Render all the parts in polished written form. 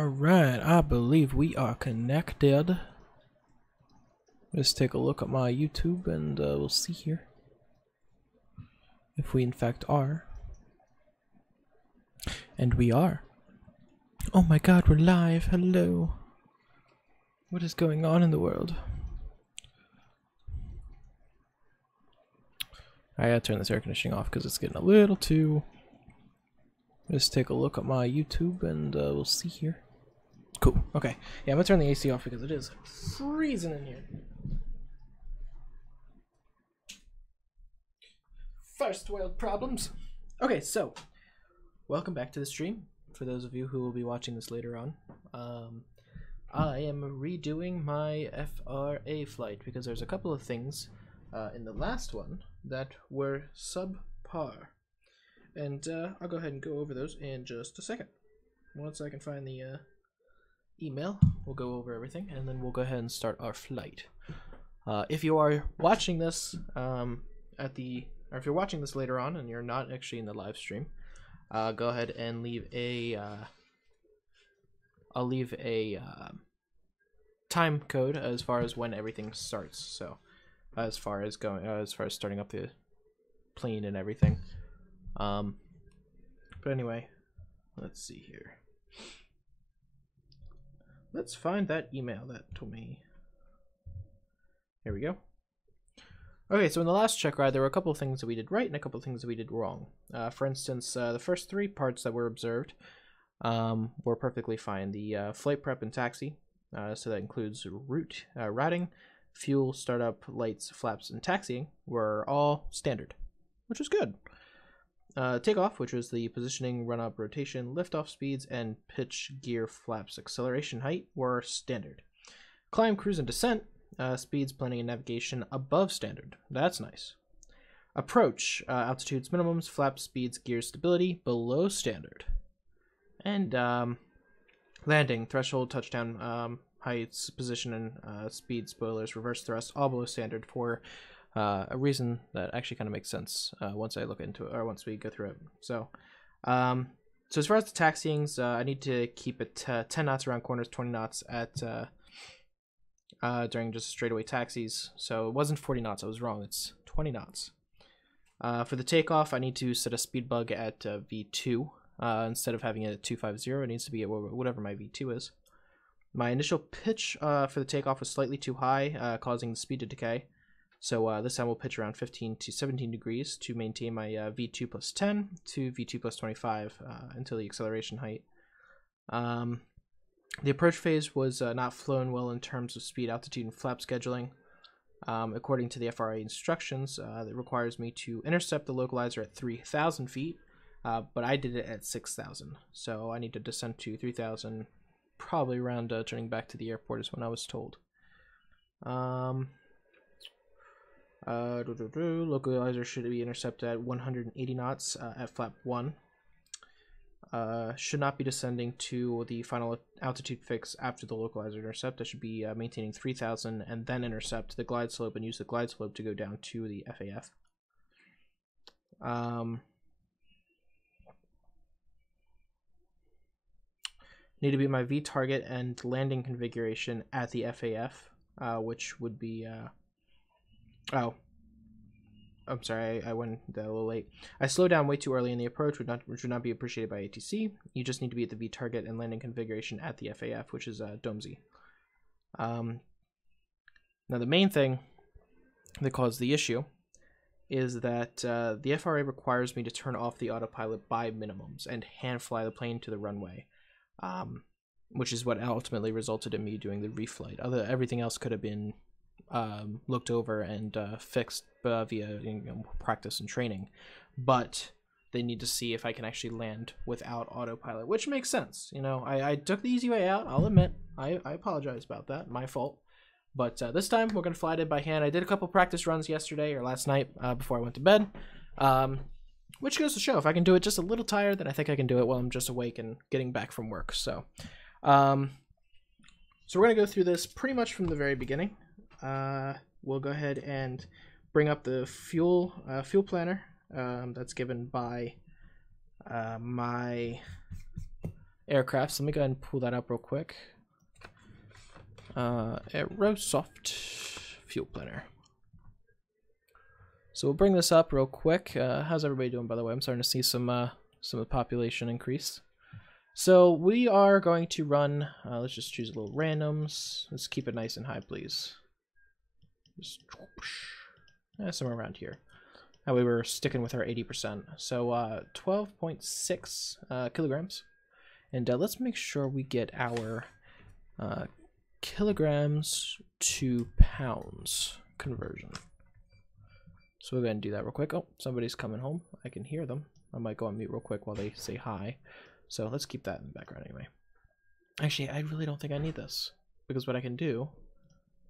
Alright, I believe we are connected. Let's take a look at my YouTube and we'll see here if we in fact are. And we are. Oh my god, we're live. Hello. What is going on in the world? I gotta turn this air conditioning off because it's getting a little too... Let's take a look at my YouTube and we'll see here. Cool. Okay. Yeah, I'm gonna turn the AC off because it is freezing in here. First world problems. Okay, so welcome back to the stream. For those of you who will be watching this later on, I am redoing my FRA flight because there's a couple of things in the last one that were subpar. And I'll go ahead and go over those in just a second. Once I can find the email, we'll go over everything, and then we'll go ahead and start our flight. If you are watching this or if you're watching this later on and you're not actually in the live stream, go ahead and leave a I'll leave a time code as far as when everything starts. So as far as starting up the plane and everything. But anyway, let's see here. Let's find that email that told me. Here we go. Okay, so in the last check ride, there were a couple of things that we did right and a couple of things that we did wrong. For instance, the first three parts that were observed were perfectly fine. The flight prep and taxi, so that includes route, routing, fuel, startup, lights, flaps, and taxiing, were all standard, which was good. Takeoff, which was the positioning, run-up, rotation, lift-off speeds, and pitch, gear, flaps, acceleration height, were standard. Climb, cruise, and descent, speeds, planning, and navigation above standard. That's nice. Approach, altitudes, minimums, flaps, speeds, gear, stability, below standard. And landing, threshold, touchdown, heights, position, and speed, spoilers, reverse thrust, all below standard for a reason that actually kind of makes sense once I look into it, or once we go through it. So as far as the taxiings, I need to keep it 10 knots around corners, 20 knots at during just straightaway taxis. So it wasn't 40 knots, I was wrong, it's 20 knots. For the takeoff, I need to set a speed bug at V2 instead of having it at 250. It needs to be at whatever my V2 is. My initial pitch for the takeoff was slightly too high, causing the speed to decay. So this time we'll pitch around 15 to 17 degrees to maintain my V2 plus 10 to V2 plus 25 until the acceleration height. The approach phase was not flown well in terms of speed, altitude, and flap scheduling. According to the FRA instructions, that requires me to intercept the localizer at 3,000 feet, but I did it at 6,000. So I need to descend to 3,000, probably around turning back to the airport is when I was told. Localizer should be intercepted at 180 knots at flap 1. Should not be descending to the final altitude fix after the localizer intercept. I should be maintaining 3,000 and then intercept the glide slope and use the glide slope to go down to the FAF. Need to be my V target and landing configuration at the FAF, which would be oh, I'm sorry, I went a little late. I slowed down way too early in the approach, which would not be appreciated by ATC. You just need to be at the V target and landing configuration at the FAF, which is DOMZ. Now the main thing that caused the issue is that the FRA requires me to turn off the autopilot by minimums and hand fly the plane to the runway, which is what ultimately resulted in me doing the reflight. Everything else could have been looked over and fixed via practice and training, but they need to see if I can actually land without autopilot, which makes sense. You know, I took the easy way out, I'll admit. I apologize about that, my fault. But this time we're gonna fly it in by hand. I did a couple practice runs yesterday or last night before I went to bed, which goes to show if I can do it just a little tired, then I think I can do it while I'm just awake and getting back from work. So we're gonna go through this pretty much from the very beginning. We'll go ahead and bring up the fuel planner that's given by my aircraft. So let me go ahead and pull that up real quick. Aerosoft fuel planner. So we'll bring this up real quick. How's everybody doing, by the way? I'm starting to see some of the population increase. So we are going to run, let's just choose a little randoms. Let's keep it nice and high, please. Just somewhere around here. That way we're sticking with our 80%. So 12.6 kilograms. And let's make sure we get our kilograms to pounds conversion. So we're going to do that real quick. Oh, somebody's coming home. I can hear them. I might go on mute real quick while they say hi. So let's keep that in the background anyway. Actually, I really don't think I need this, because what I can do,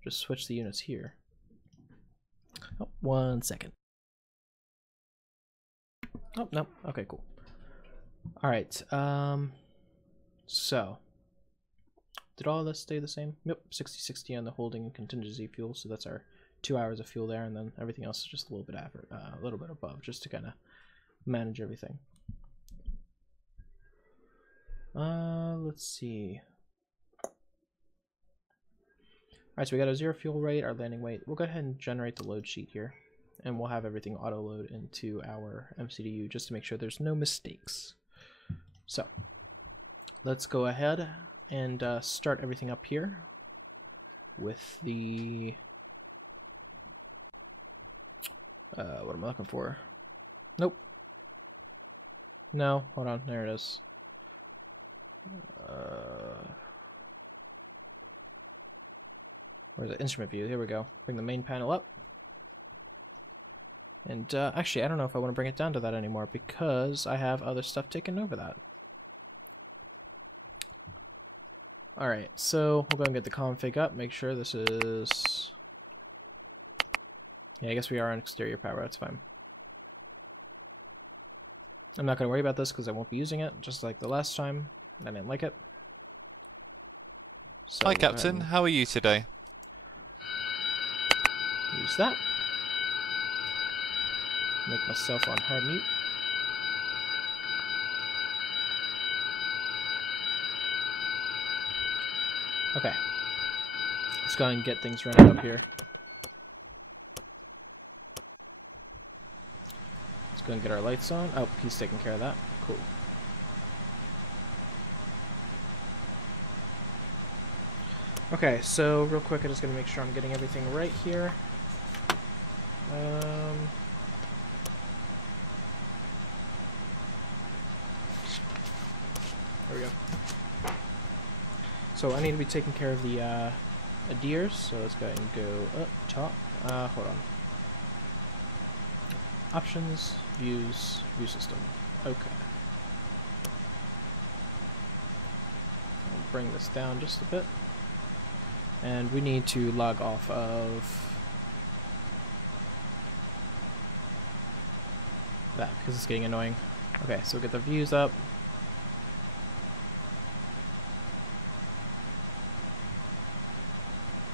just switch the units here. Oh, 1 second. Oh, no. Okay, cool. All right. So did all of this stay the same? Nope. 60/60 on the holding and contingency fuel. So that's our 2 hours of fuel there, and then everything else is just a little bit a little bit above, just to kind of manage everything. Let's see. Alright, so we got a 0 fuel rate, our landing weight. We'll go ahead and generate the load sheet here, and we'll have everything auto load into our MCDU just to make sure there's no mistakes. So let's go ahead and start everything up here with the what am I looking for? Nope. No, hold on, there it is. Where's the instrument view? Here we go. Bring the main panel up. And actually, I don't know if I want to bring it down to that anymore because I have other stuff taking over that. Alright, so we'll go and get the config up. Make sure this is... Yeah, I guess we are on exterior power. That's fine. I'm not going to worry about this because I won't be using it, just like the last time. I didn't like it. So Hi, Captain. How are you today? Use that. Make myself on hard mute. Okay. Let's go ahead and get things running up here. Let's go and get our lights on. Oh, he's taking care of that. Cool. Okay, so real quick, I'm just going to make sure I'm getting everything right here. There we go. So I need to be taking care of the adheres, so let's go ahead and go up top. Hold on. Options, views, view system. Okay. I'll bring this down just a bit. And we need to log off of that because it's getting annoying. Okay, so we'll get the views up.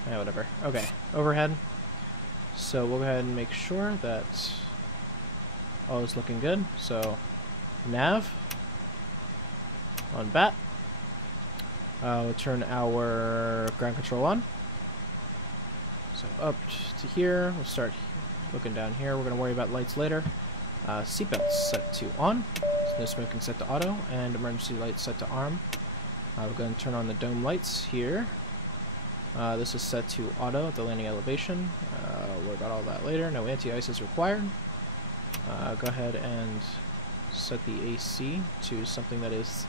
Yeah, whatever. Okay, overhead. So we'll go ahead and make sure that all is looking good. So nav on bat. We'll turn our ground control on. So up to here. We'll start looking down here. We're going to worry about lights later. Seatbelts set to on. No smoking set to auto. And emergency lights set to arm. We're going to turn on the dome lights here. This is set to auto at the landing elevation. We'll worry about all that later. No anti-ice is required. Go ahead and set the AC to something that is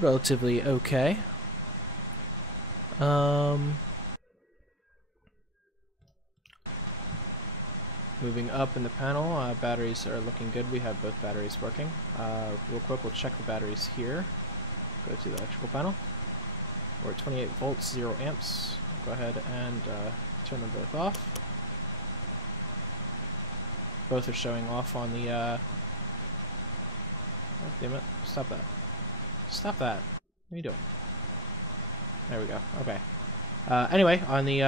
relatively okay. Moving up in the panel, batteries are looking good. We have both batteries working. Real quick, we'll check the batteries here. Go to the electrical panel. We're at 28 volts, 0 amps. Go ahead and turn them both off. Both are showing off on the... Oh, damn it. Stop that. Stop that. What are you doing? There we go. Okay. Anyway, on the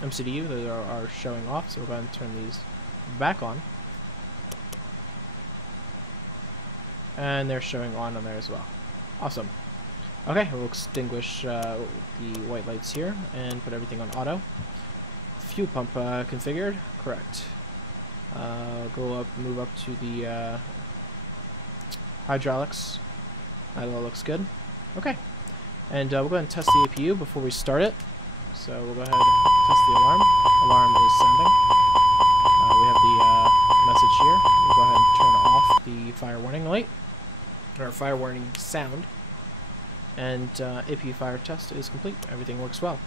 MCDU, they are showing off, so we're going to turn these back on. And they're showing on there as well. Awesome. Okay, we'll extinguish the white lights here and put everything on auto. Fuel pump configured. Correct. Move up to the hydraulics. That all looks good. Okay. And we'll go ahead and test the APU before we start it. So we'll go ahead and test the alarm. Alarm is sounding. We have the message here. We'll go ahead and turn off the fire warning light, or fire warning sound. And APU fire test is complete. Everything works well.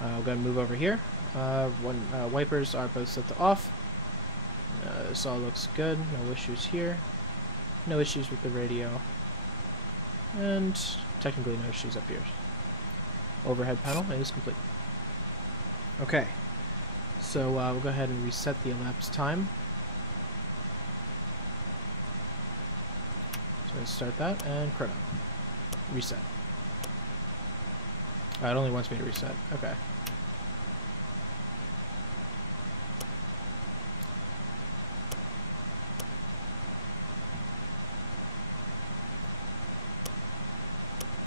We'll go ahead and move over here. Wipers are both set to off. This all looks good. No issues here. No issues with the radio. And technically no issues up here. Overhead panel is complete. Okay. So we'll go ahead and reset the elapsed time. So let's start that and chrono. Reset. It only wants me to reset. Okay.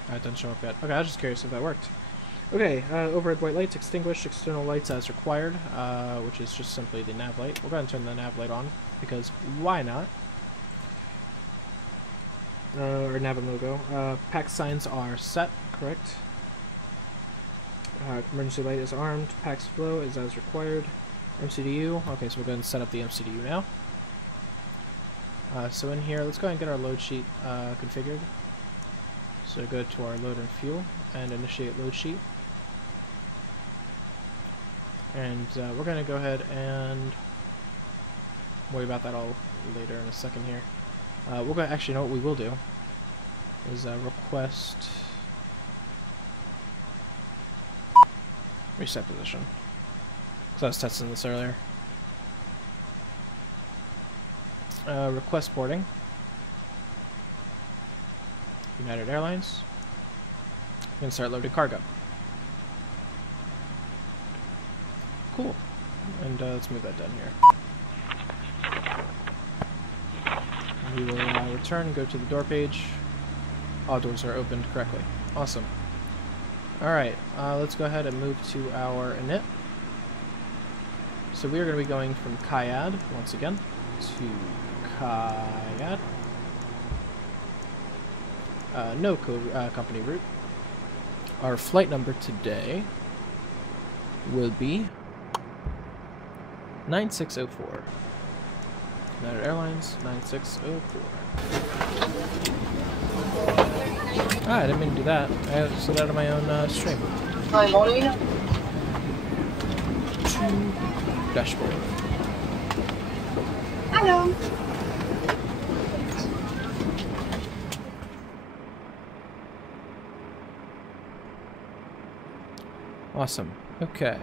It doesn't show up yet. Okay, I was just curious if that worked. Okay, overhead white lights extinguished, external lights as required, which is just simply the nav light. We'll go ahead and turn the nav light on, because why not? Or nav and logo. Pack signs are set, correct. Emergency light is armed, PAX flow is as required. MCDU, okay, so we'll go ahead and set up the MCDU now. So in here, let's go ahead and get our load sheet configured. So go to our load and fuel and initiate load sheet. And we're going to go ahead and worry about that all later in a second here. We'll go, actually, you know what we will do is request reset position. Because I was testing this earlier. Request boarding. United Airlines. And start loading cargo. Cool. And let's move that down here. We will return and go to the door page. All doors are opened correctly. Awesome. Alright, let's go ahead and move to our init. So we are going to be going from KIAD, once again, to KIAD. No company route. Our flight number today will be 9604. United Airlines 9604. I didn't mean to do that. I slid out of my own stream. Hi, morning. To dashboard. Hello. Awesome. Okay.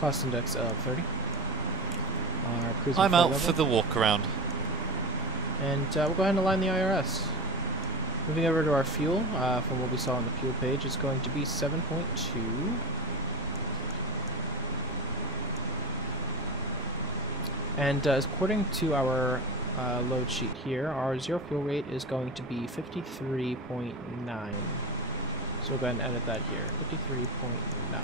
Cost index of 30. I'm out for the walk around. And we'll go ahead and align the IRS. Moving over to our fuel, from what we saw on the fuel page, it's going to be 7.2. And according to our load sheet here, our zero fuel rate is going to be 53.9. So we'll go ahead and edit that here. 53.9.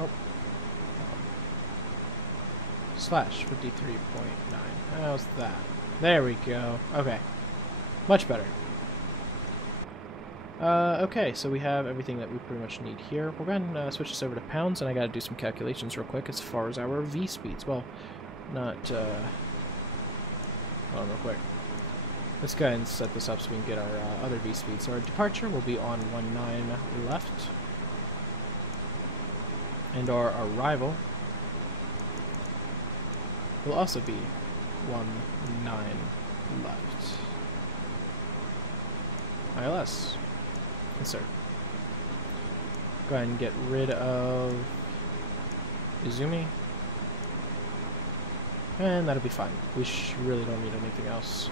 Oh. Slash 53.9. How's that? There we go. Okay. Much better. Okay, so we have everything that we pretty much need here. We're going to switch this over to pounds, and I got to do some calculations real quick as far as our V speeds. Well, not, hold on real quick. Let's go ahead and set this up so we can get our other V speeds. So our departure will be on 19 left. And our arrival will also be 19 left. ILS. Insert. Go ahead and get rid of Izumi. And that'll be fine. We really don't need anything else.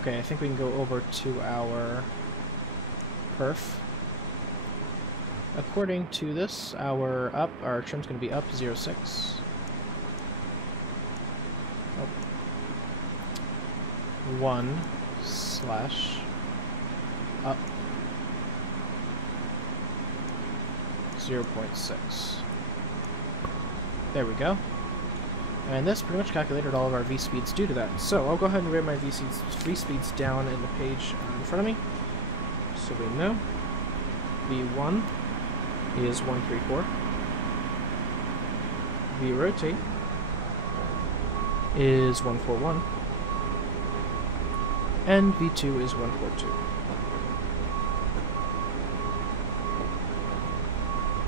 Okay, I think we can go over to our perf. according to this, our trim's going to be up 0.6. Oh. 1 slash up 0.6. There we go. And this pretty much calculated all of our v-speeds due to that. So I'll go ahead and write my v-speeds down in the page in front of me, so we know. v1 is 134. v-rotate is 141. And v2 is 142.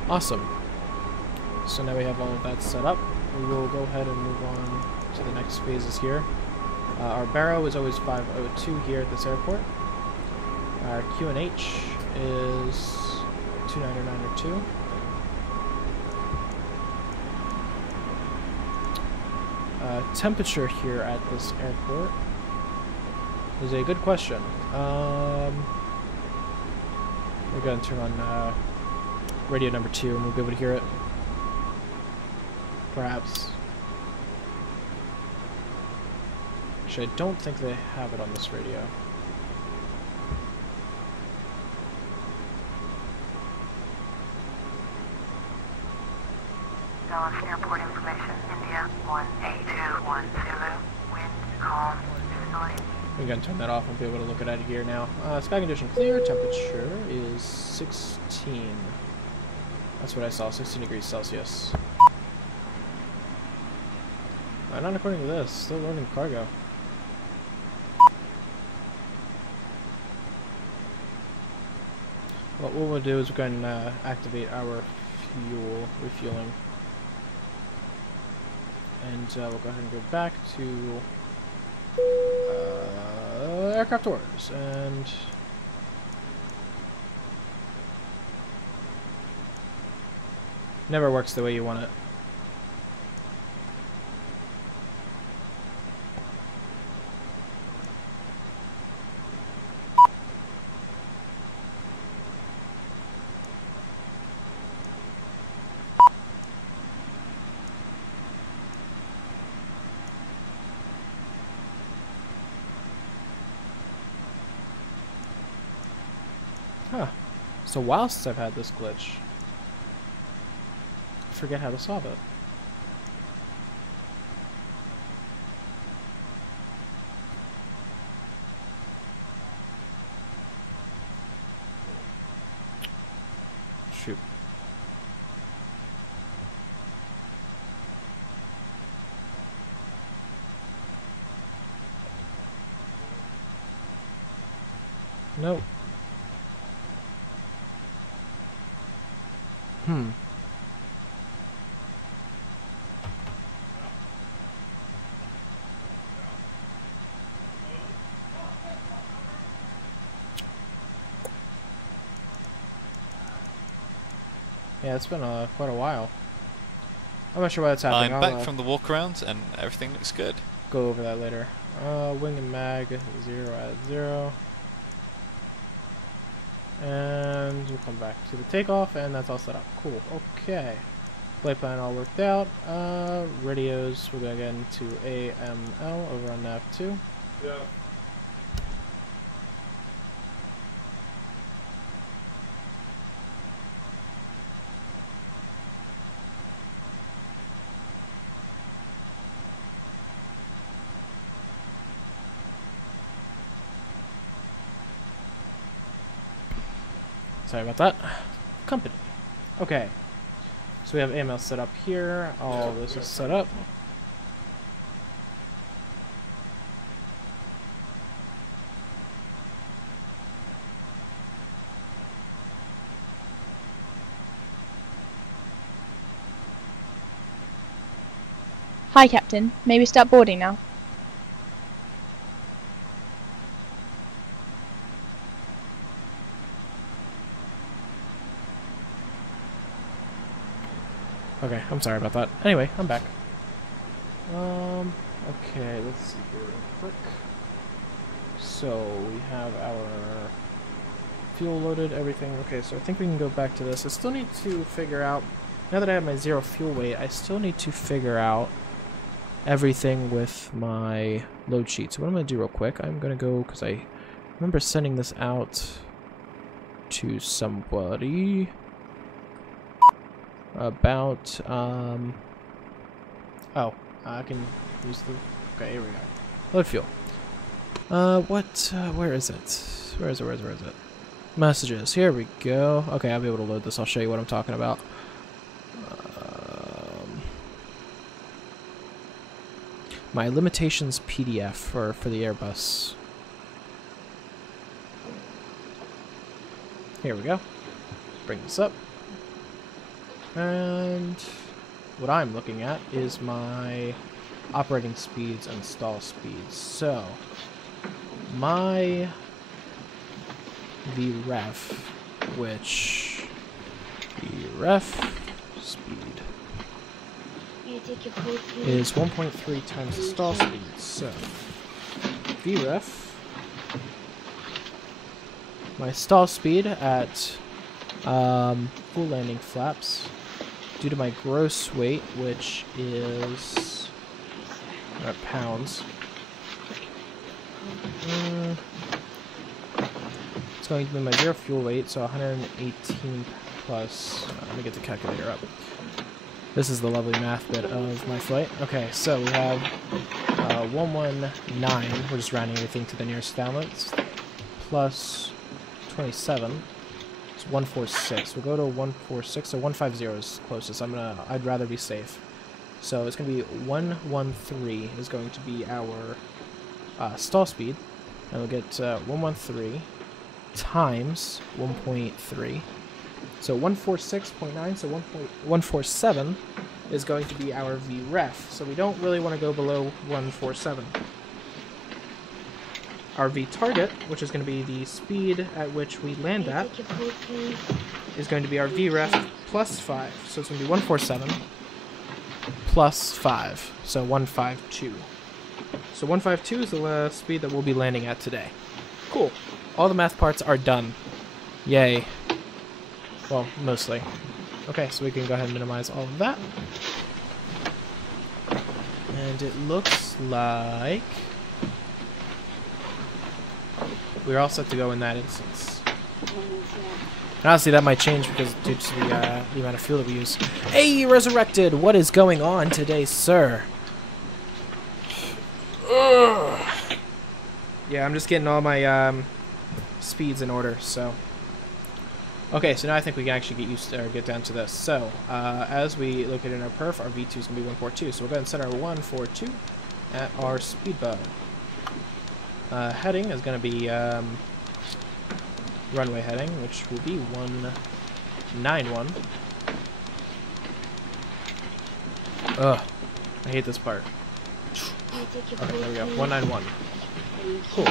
Awesome. So now we have all of that set up. We will go ahead and move on to the next phases here. Our barrow is always 502 here at this airport. Our QNH is 290902. Temperature here at this airport is a good question. We're going to turn on radio number 2 and we'll be able to hear it. Perhaps. Actually, I don't think they have it on this radio. Dallas Airport information. India 1821 Zulu. Wind calm. Visibility. We're going to turn that off and be able to look at it here now. Sky condition clear. Temperature is 16. That's what I saw. 16 degrees Celsius. Not according to this. Still loading cargo. Well, what we'll do is we're going to activate our fuel refueling. And we'll go ahead and go back to aircraft orders. And never works the way you want it. Huh. So whilst I've had this glitch, I forget how to solve it. Shoot. Nope. Yeah, it's been quite a while. I'm not sure why that's happening. I'm back from the walk around and everything looks good. Go over that later. Wing and mag 0 at 0. And we'll come back to the takeoff, and that's all set up. Cool. Okay. Flight plan all worked out. Radios, we're going to get into AML over on nav 2. Yeah. Sorry about that. Company. Okay. So we have AML set up here. All this is set up. Hi, Captain. May we start boarding now? Okay, I'm sorry about that. Anyway, I'm back. Okay, let's see here real quick. So, we have our fuel loaded, everything. Okay, so I think we can go back to this. I still need to figure out, now that I have my 0 fuel weight, I still need to figure out everything with my load sheet. So what I'm going to do real quick, I'm going to go, because I remember sending this out to somebody about, I can use the, okay, here we go. Load fuel. Where is it? Where is it? Messages, here we go. Okay, I'll be able to load this, I'll show you what I'm talking about. My limitations PDF for the Airbus. Here we go. Bring this up. And what I'm looking at is my operating speeds and stall speeds. So, my VREF, which VREF speed is 1.3 times the stall speed. So, VREF, my stall speed at full landing flaps, due to my gross weight, which is pounds, it's going to be my 0 fuel weight, so 118 plus, let me get the calculator up. This is the lovely math bit of my flight. Okay, so we have 119, we're just rounding everything to the nearest thousands, plus 27. 146. We'll go to 146, so 150 is closest. I'd rather be safe. So it's gonna be 113 is going to be our stall speed, and we'll get 113 times 1.3. So 146.9. So 147 is going to be our VREF. So we don't really want to go below 147. Our V target, which is going to be the speed at which we land at, is going to be our VREF plus 5. So it's going to be 147 plus 5. So 152. So 152 is the speed that we'll be landing at today. Cool. All the math parts are done. Yay. Well, mostly. Okay, so we can go ahead and minimize all of that. And it looks like we're all set to go in that instance. And honestly, that might change because due to the amount of fuel that we use. Hey, Resurrected! What is going on today, sir? Ugh. Yeah, I'm just getting all my speeds in order, so. Okay, so now I think we can actually get used to, or get down to this. So, as we located in our perf, our V2 is going to be 142. So we'll go ahead and set our 142 at our speed bug. Heading is going to be runway heading, which will be 191. Ugh, I hate this part. Okay, there we go, 191. Cool.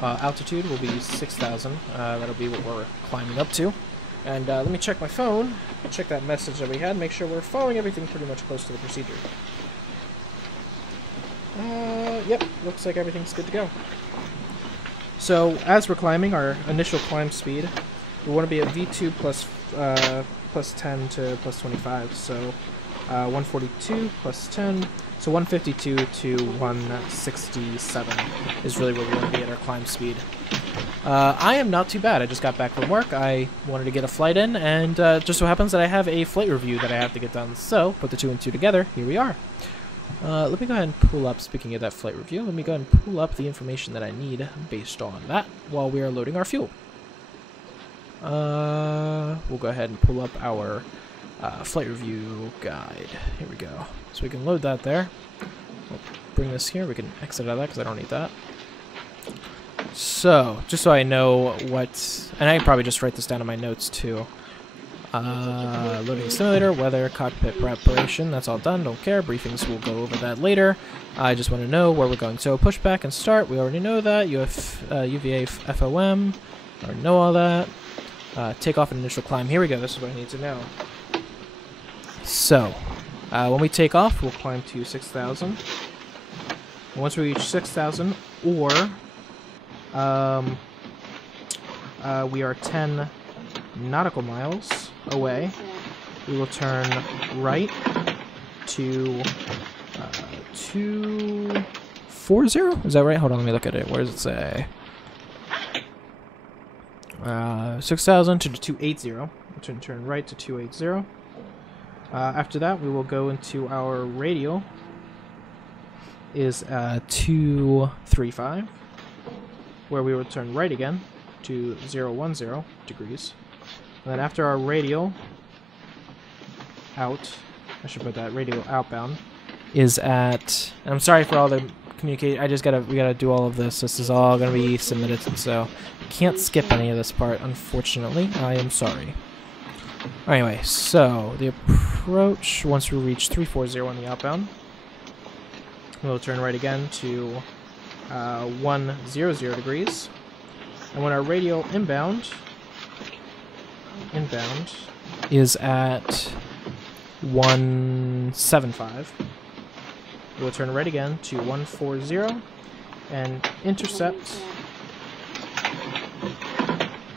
Altitude will be 6,000. That'll be what we're climbing up to. And let me check my phone, check that message that we had, make sure we're following everything pretty much close to the procedure. Yep, looks like everything's good to go. So, as we're climbing, our initial climb speed, we want to be at V2 plus 10 to plus 25. So, 142 plus 10, so 152 to 167 is really where we want to be at our climb speed. I am not too bad. I just got back from work. I wanted to get a flight in, and just so happens that I have a flight review that I have to get done. So, put the 2 and 2 together. Here we are. Let me go ahead and pull up, speaking of that flight review, let me go ahead and pull up the information that I need based on that while we are loading our fuel. We'll go ahead and pull up our flight review guide. Here we go. So we can load that there. We'll bring this here. We can exit out of that because I don't need that. So, just so I know what, and I can probably just write this down in my notes too. Loading simulator, weather, cockpit preparation, that's all done, don't care. Briefings, we'll go over that later. I just want to know where we're going. So pushback and start, we already know that. UVA FOM, I already know all that. Takeoff and initial climb, here we go, this is what I need to know. So, when we take off, we'll climb to 6,000. Once we reach 6,000, or we are 10 nautical miles away. We will turn right to 240. Is that right? Hold on, let me look at it. Where does it say? 6,000 to 280. We'll turn right to 280. After that, we will go into our radial. Is 235, where we will turn right again to 010 degrees. And then after our radial out, I should put that radial outbound, is at, and I'm sorry for all the communicate, we gotta do all of this. This is all gonna be submitted, so can't skip any of this part, unfortunately. I am sorry. Anyway, so the approach, once we reach 340 on the outbound, we'll turn right again to 100 degrees. And when our radial inbound is at 175, we'll turn right again to 140 and intercept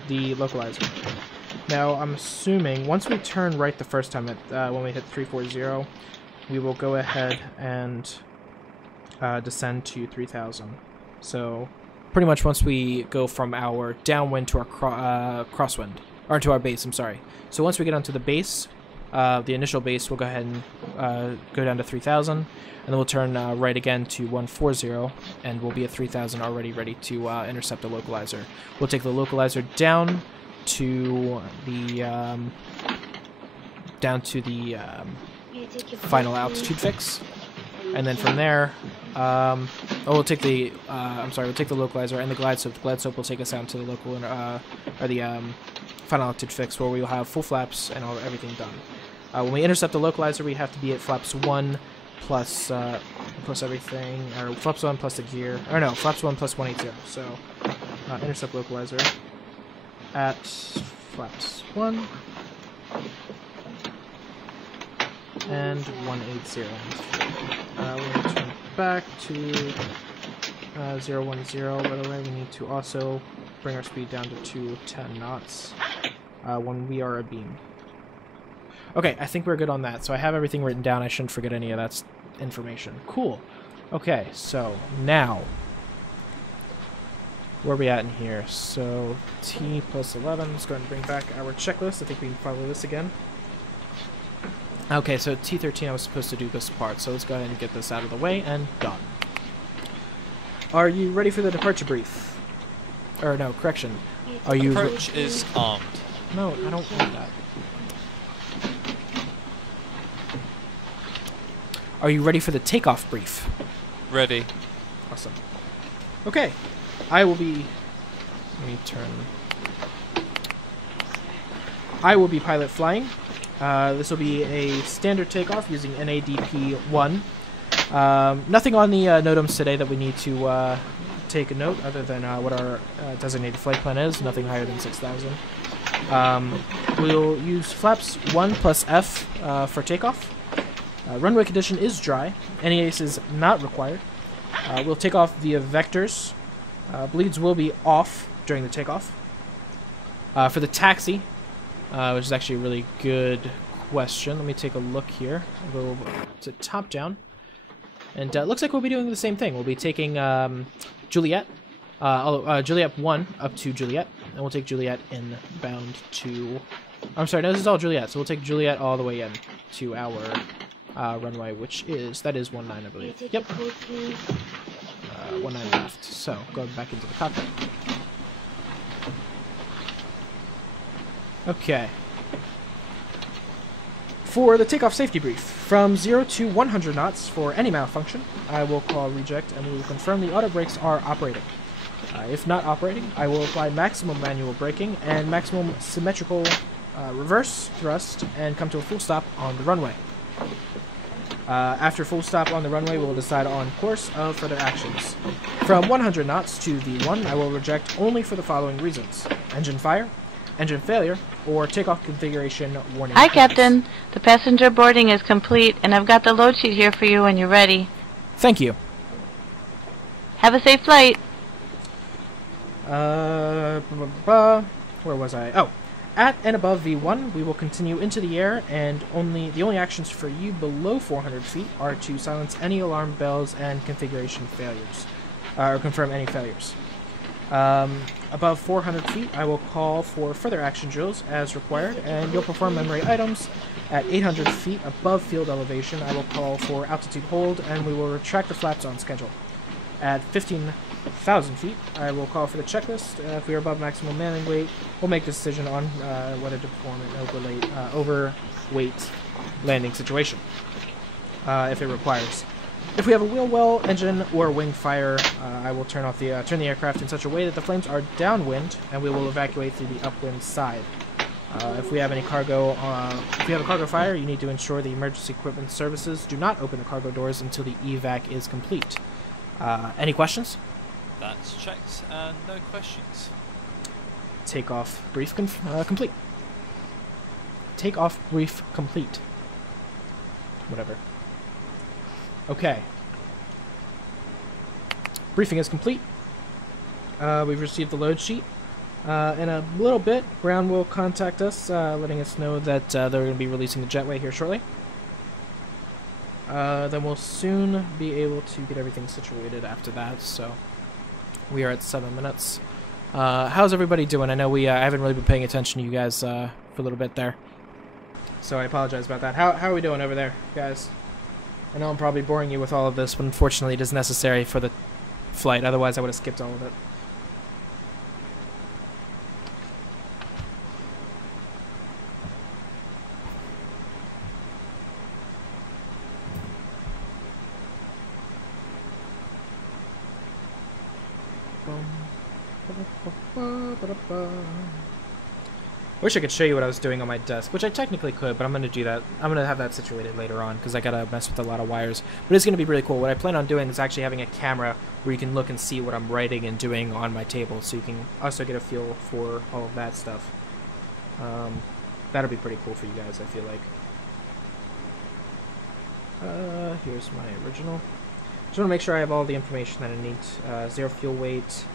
the localizer. Now, I'm assuming once we turn right the first time, when we hit 340, we will go ahead and descend to 3,000. So, pretty much once we go from our downwind to our crosswind, or to our base, I'm sorry. So once we get onto the base, the initial base, we'll go ahead and go down to 3,000, and then we'll turn right again to 140, and we'll be at 3,000 already ready to intercept the localizer. We'll take the localizer down to the final altitude fix, and then from there, we'll take the localizer and the glide slope. The glide slope will take us out to the local or the final altitude fix, where we will have full flaps and everything done. When we intercept the localizer, we have to be at flaps 1 plus everything, or flaps 1 plus the gear, or no, flaps 1 plus 180. So intercept localizer at flaps 1 and 180. We'll turn back to 010. By the way, we need to also bring our speed down to 210 knots when we are abeam. Okay, I think we're good on that. So I have everything written down. I shouldn't forget any of that information. Cool. Okay, so now, where are we at in here? So T plus 11. Let's go ahead and bring back our checklist. I think we can follow this again. Okay, so T13, I was supposed to do this part, so let's go ahead and get this out of the way and done. Are you ready for the departure brief? Or no, correction. Are you? Approach is armed. No, I don't want that. Are you ready for the takeoff brief? Ready. Awesome. Okay, I will be. Let me turn. I will be pilot flying. This will be a standard takeoff using NADP 1. Nothing on the NOTAMs today that we need to take a note, other than what our designated flight plan is. Nothing higher than 6,000. We'll use flaps 1 plus F for takeoff. Runway condition is dry. NEACE is not required. We'll take off via vectors. Bleeds will be off during the takeoff. For the taxi, which is actually a really good question. Let me take a look here. We'll go to top down. And it looks like we'll be doing the same thing. We'll be taking Juliet, Juliet 1 up to Juliet. And we'll take Juliet inbound to... I'm sorry, no, this is all Juliet. So we'll take Juliet all the way in to our runway, which is... That is 19, I believe. Yep. 19 left. So, going back into the cockpit. Okay. For the takeoff safety brief, from 0 to 100 knots for any malfunction, I will call reject and we will confirm the auto brakes are operating. If not operating, I will apply maximum manual braking and maximum symmetrical reverse thrust and come to a full stop on the runway. After full stop on the runway, we will decide on course of further actions. From 100 knots to V1, I will reject only for the following reasons: engine fire, engine failure, or takeoff configuration warning. Hi, Captain. The passenger boarding is complete, and I've got the load sheet here for you when you're ready. Thank you. Have a safe flight. where was I? Oh, at and above V1, we will continue into the air, and the only actions for you below 400 feet are to silence any alarm bells and configuration failures, or confirm any failures. Above 400 feet, I will call for further action drills as required, and you'll perform memory items. At 800 feet above field elevation, I will call for altitude hold, and we will retract the flaps on schedule. At 15,000 feet, I will call for the checklist. If we are above maximum landing weight, we'll make a decision on whether to perform an overweight landing situation, if it requires. If we have a wheel well, engine, or wing fire, I will turn the aircraft in such a way that the flames are downwind, and we will evacuate through the upwind side. If we have a cargo fire, you need to ensure the emergency equipment services do not open the cargo doors until the evac is complete. Any questions? That's checked, and no questions. Takeoff brief complete. Takeoff brief complete. Whatever. Okay. Briefing is complete. We've received the load sheet. In a little bit, Ground will contact us, letting us know that they're going to be releasing the jetway here shortly. Then we'll soon be able to get everything situated after that, so we are at 7 minutes. How's everybody doing? I know I haven't really been paying attention to you guys for a little bit there, so I apologize about that. How are we doing over there, guys? I know I'm probably boring you with all of this, but unfortunately it is necessary for the flight, otherwise I would have skipped all of it. Wish I could show you what I was doing on my desk, which I technically could, but I'm going to do that. I'm going to have that situated later on, because I got to mess with a lot of wires. But it's going to be really cool. What I plan on doing is actually having a camera where you can look and see what I'm writing and doing on my table, so you can also get a feel for all of that stuff. That'll be pretty cool for you guys, I feel like. Here's my original. Just want to make sure I have all the information that I need. Zero fuel weight.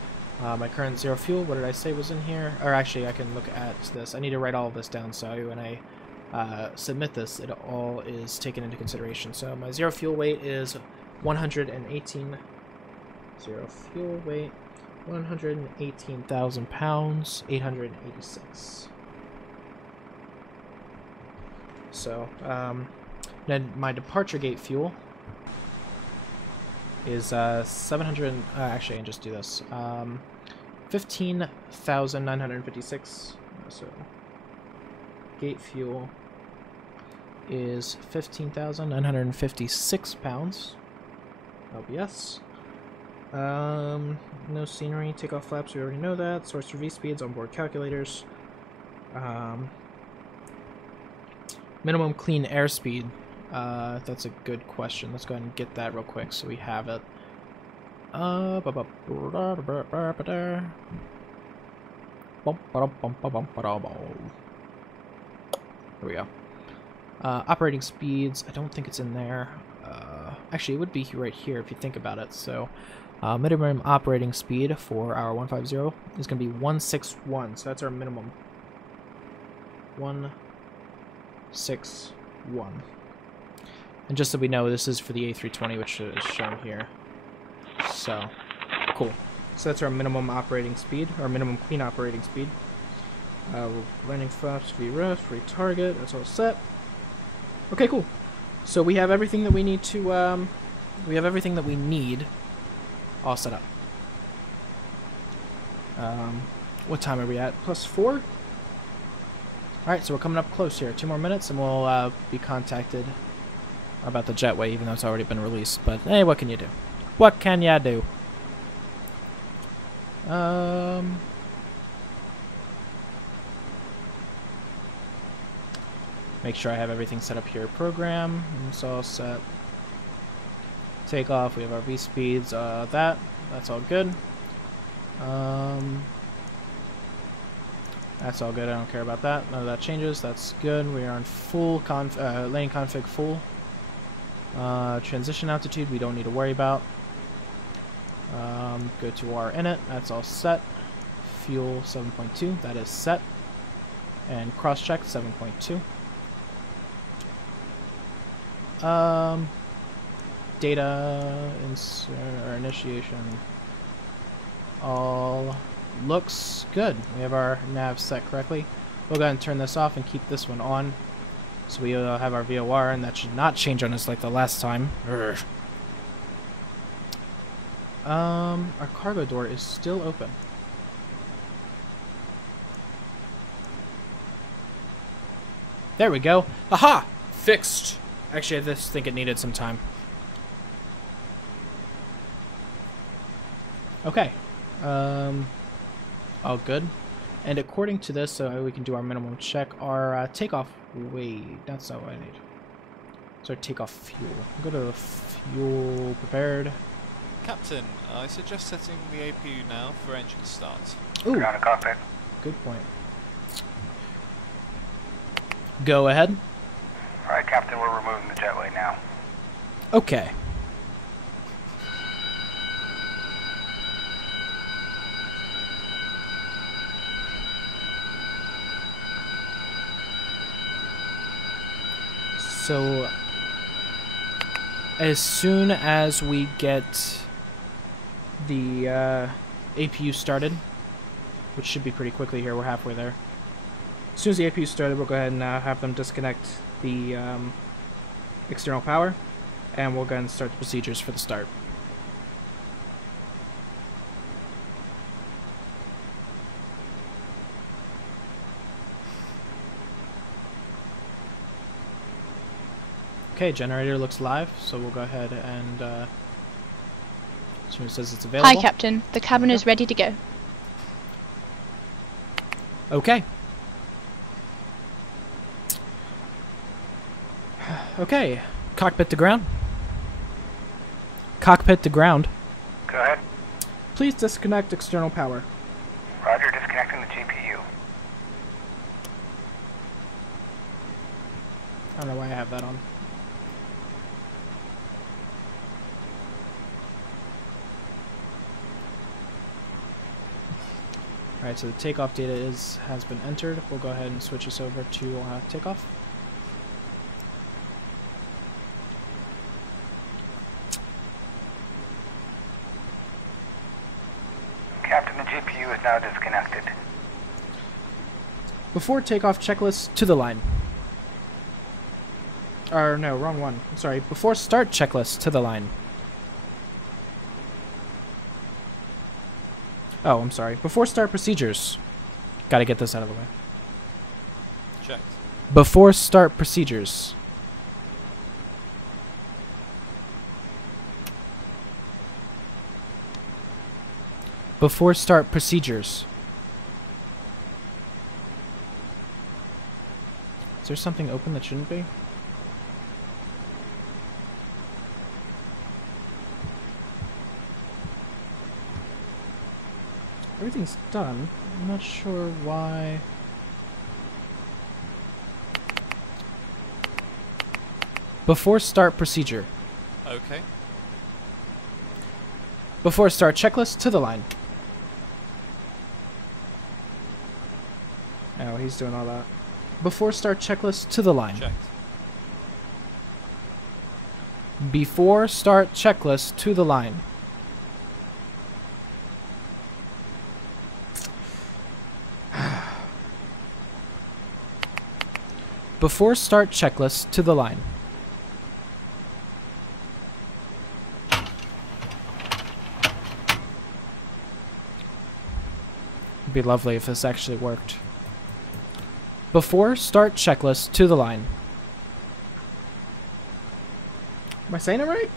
My current zero fuel, what did I say was in here? Or actually, I can look at this. I need to write all of this down, so when I submit this, it all is taken into consideration. So my zero fuel weight is 118. Zero fuel weight, 118,000 pounds, 886. So, then my departure gate fuel is 700. Actually, I can just do this. 15,956. So gate fuel is 15,956 pounds. LBS. No scenery. Takeoff flaps. We already know that. Source for V speeds. Onboard calculators. Minimum clean airspeed. That's a good question. Let's go ahead and get that real quick so we have it. Here we go. Operating speeds, I don't think it's in there. Actually, it would be right here if you think about it. So, minimum operating speed for our 150 is going to be 161. So that's our minimum. 161. And just so we know, this is for the A320, which is shown here. So, cool. So that's our minimum operating speed, our minimum clean operating speed. Landing flaps, VREF, retarget, that's all set. Okay, cool. So we have everything that we need to, all set up. What time are we at? +4? Alright, so we're coming up close here. 2 more minutes and we'll be contacted about the jetway, even though it's already been released. But hey, what can you do? What can ya do? Make sure I have everything set up here. Program, it's all set. Takeoff, we have our V speeds. That's all good. That's all good. I don't care about that. None of that changes. That's good. We are on full lane config full. Transition altitude we don't need to worry about. Go to our init. That's all set. fuel 7.2, that is set. And cross-check 7.2. Data or initiation all looks good. We have our nav set correctly. We'll go ahead and turn this off and keep this one on. So we have our VOR, and that should not change on us like the last time. Urgh. Our cargo door is still open. There we go. Aha! Fixed. Actually, I just think it needed some time. Okay. All good. And according to this, so we can do our minimum check. Our takeoff. Wait, that's not what I need. It's our takeoff fuel. Go to the fuel prepared. Captain, I suggest setting the APU now for engine start. Ooh. Ground to cockpit. Good point. Go ahead. Alright, Captain, we're removing the jetway now. Okay. So, as soon as we get the APU started, which should be pretty quickly here, we're halfway there. As soon as the APU started, we'll go ahead and have them disconnect the external power, and we'll go ahead and start the procedures for the start. Okay, generator looks live, so we'll go ahead and as soon as it says it's available. Hi, Captain. The cabin is ready to go. Okay. Okay, cockpit to ground. Cockpit to ground. Go ahead. Please disconnect external power. Roger, disconnecting the GPU. I don't know why I have that on. Alright, so the takeoff data has been entered. We'll go ahead and switch this over to takeoff. Captain, the GPU is now disconnected. Before takeoff checklist to the line. Or no, wrong one. I'm sorry. Before start checklist to the line. Oh, I'm sorry. Before start procedures. Gotta get this out of the way. Checked. Before start procedures. Before start procedures. Is there something open that shouldn't be? Everything's done. I'm not sure why. Before start procedure. Okay. Before start checklist to the line. Oh, he's doing all that. Before start checklist to the line. Checked. Before start checklist to the line. Before start checklist to the line. It'd be lovely if this actually worked. Before start checklist to the line. Am I saying it right?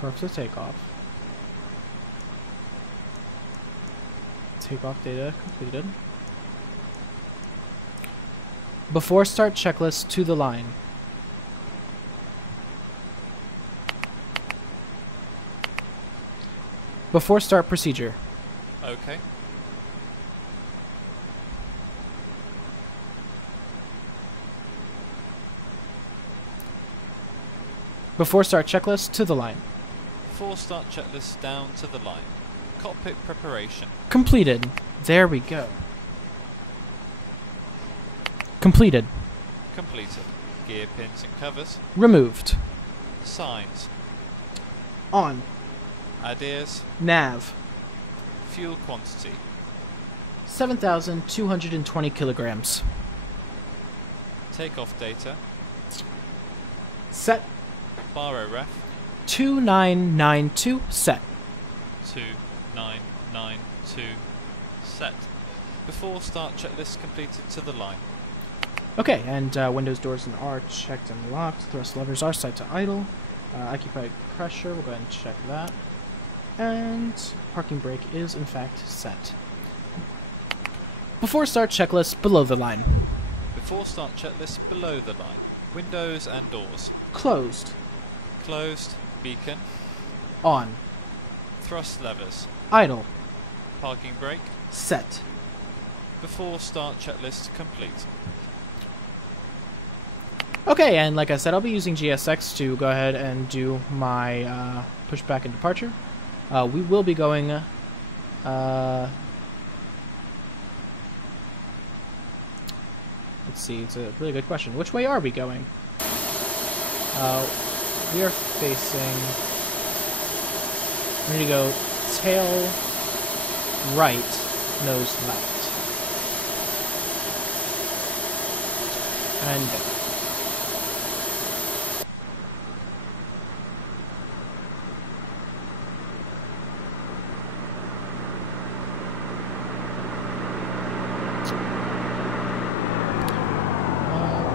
Purpose of takeoff. Takeoff data completed. Before start checklist to the line. Before start procedure. Okay. Before start checklist, to the line. Before start checklist, down to the line. Cockpit preparation. Completed. There we go. Completed. Completed. Gear pins and covers. Removed. Signs. On. Ideas. Nav. Fuel quantity. 7,220 kilograms. Takeoff data. Set. Baro ref. 2992 set. 2992. Set. Before start checklist completed, to the line. Okay, and windows, doors, and are checked and locked. Thrust levers are set to idle. Occupied pressure, we'll go ahead and check that. And parking brake is in fact set. Before start checklist, below the line. Before start checklist, below the line. Windows and doors. Closed. Closed. Beacon. On. Thrust levers. Idle. Parking brake. Set. Before start checklist complete. Okay, and like I said, I'll be using GSX to go ahead and do my pushback and departure. We will be going... let's see, it's a really good question. Which way are we going? We are facing... We're going to go tail right, nose left. And go.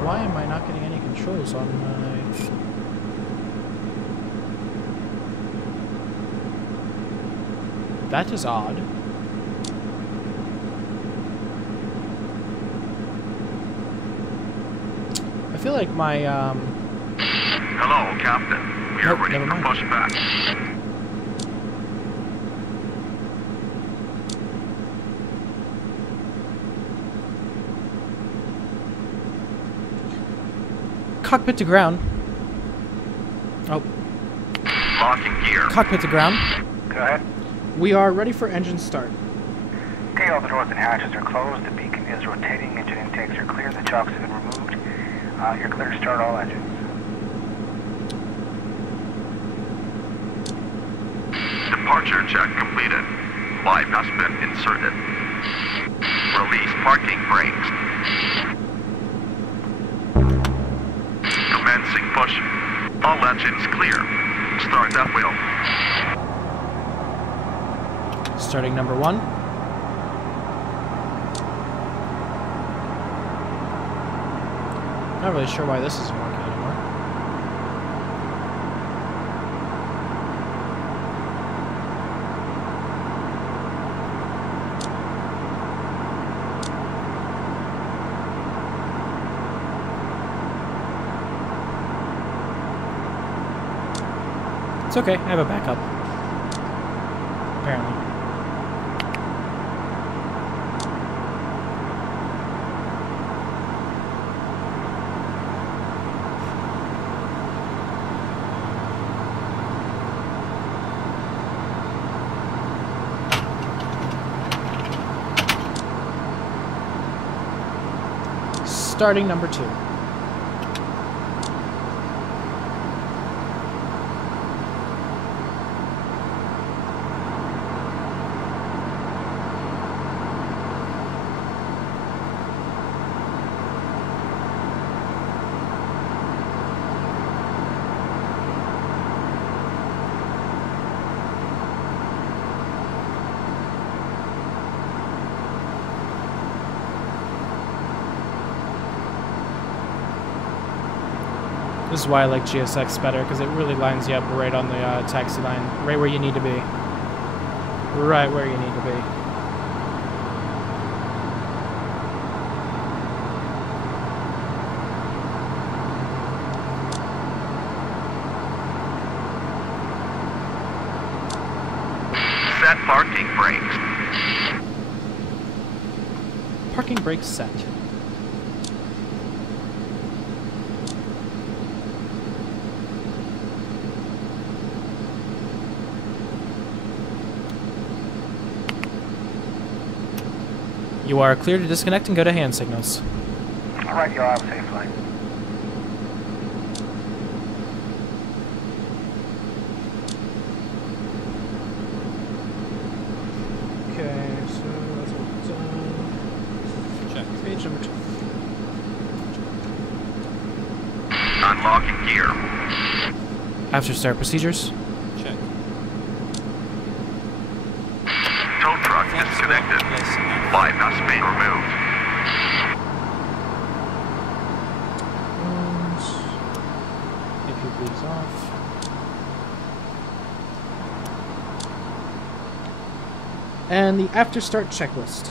Why am I not getting any controls on my... That is odd. I feel like my, Hello, Captain. We are ready for pushback. Cockpit to ground. Oh. Locking gear. Cockpit to ground. Go ahead. We are ready for engine start. Okay, all the doors and hatches are closed. The beacon is rotating. Engine intakes are clear. The chocks have been removed. You're clear to start all engines. Departure check completed. Live has been inserted. Release parking brakes. Commencing push. All engines clear. Start that wheel. Starting number 1. Not really sure why this isn't working anymore. It's okay, I have a backup. Apparently. Starting number 2. This is why I like GSX better, because it really lines you up right on the taxi line, right where you need to be. Right where you need to be. Set parking brakes. Parking brakes set. You are clear to disconnect and go to hand signals. Alright, y'all have a safe flight. Okay, so that's all done. Check. Page number 2. Unlocking gear. After start procedures. Check. Tow truck disconnected. 5 knots speed removed. If you please off. And the after start checklist.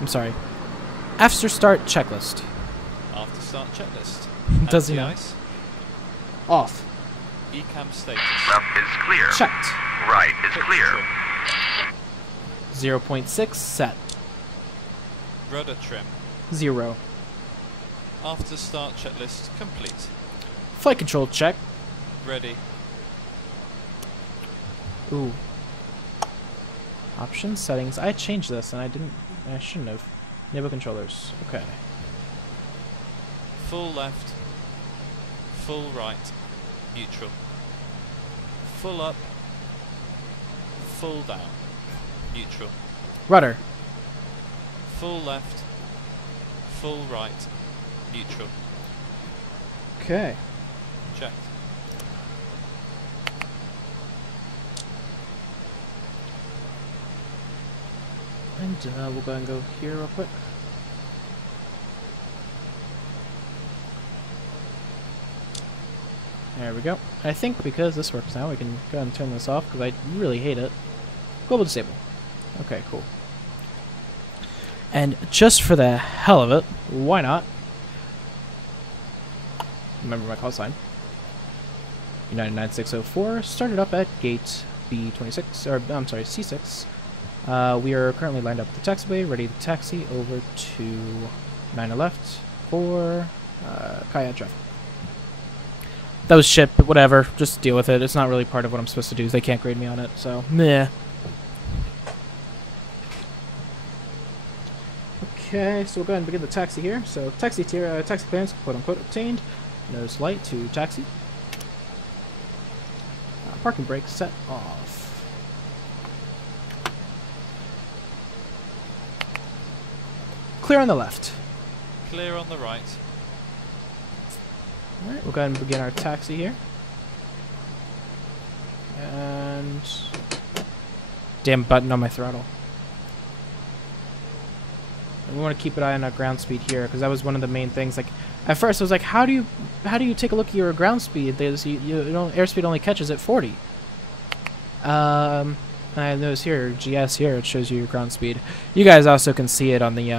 I'm sorry. After start checklist. After start checklist. Does he know? Anti-ice. Off. Ecam status. Left is clear. Checked. Right is Pitch clear. trim. 0.6 set. Rudder trim. 0. After start checklist complete. Flight control check. Ready. Ooh. Options, settings. I changed this and I shouldn't have. Enable controllers. Okay. Full left. Full right. Neutral. Full up. Full down. Neutral. Rudder. Full left. Full right. Neutral. Okay. Checked. And we'll go and go here real quick. There we go. I think because this works now, we can go ahead and turn this off because I really hate it. Global disable. Okay, cool. And just for the hell of it, why not? Remember my call sign. United 9604 started up at gate B26, or I'm sorry, C6. We are currently lined up at the taxiway, ready to taxi over to 9 left for KIAD traffic. That was shit, but whatever. Just deal with it. It's not really part of what I'm supposed to do. They can't grade me on it, so meh. Okay, so we'll go ahead and begin the taxi here. So taxi clearance, quote unquote, obtained. Nose light to taxi. Parking brake set off. Clear on the left. Clear on the right. Alright, we'll go ahead and begin our taxi here. And damn button on my throttle. And we want to keep an eye on our ground speed here, because that was one of the main things. Like, at first I was like, how do you take a look at your ground speed? There's you know, airspeed only catches at 40. And I notice here, GS here, it shows you your ground speed. You guys also can see it on the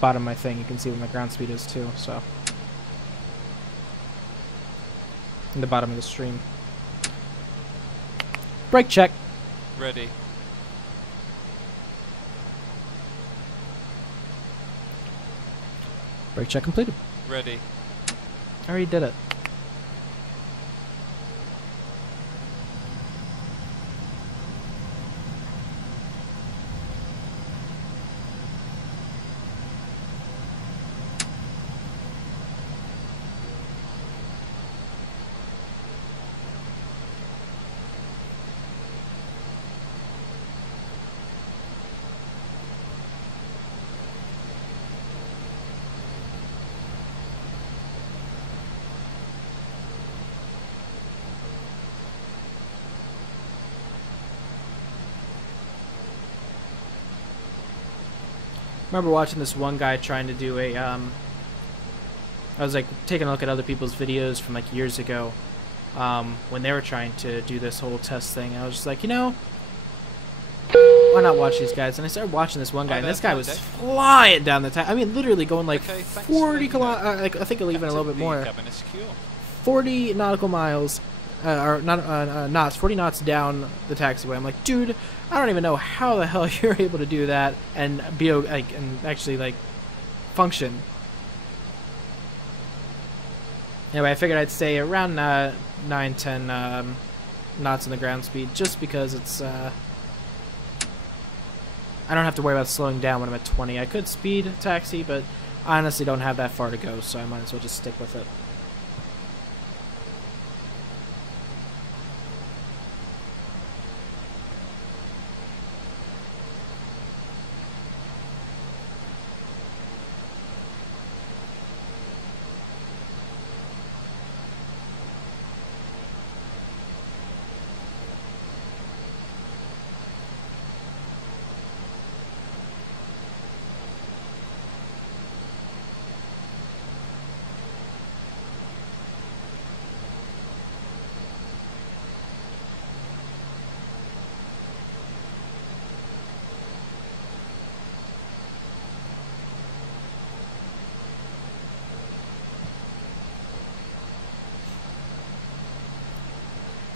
bottom of my thing. You can see what my ground speed is too. So, in the bottom of the stream. Brake check. Ready. Brake check completed. Ready. I already did it. I remember watching this one guy trying to do a I was like taking a look at other people's videos from like years ago when they were trying to do this whole test thing. I was just like, you know, why not watch these guys? And I started watching this one guy, and this guy was flying down the I mean, literally going like 40 kilometers, like, I think even a little bit more. 40 nautical miles, or not knots, 40 knots down the taxiway. I'm like, dude, I don't even know how the hell you're able to do that and be like and actually like function. Anyway, I figured I'd stay around 9-10 knots in the ground speed, just because it's I don't have to worry about slowing down when I'm at 20. I could speed taxi, but I honestly don't have that far to go, so I might as well just stick with it.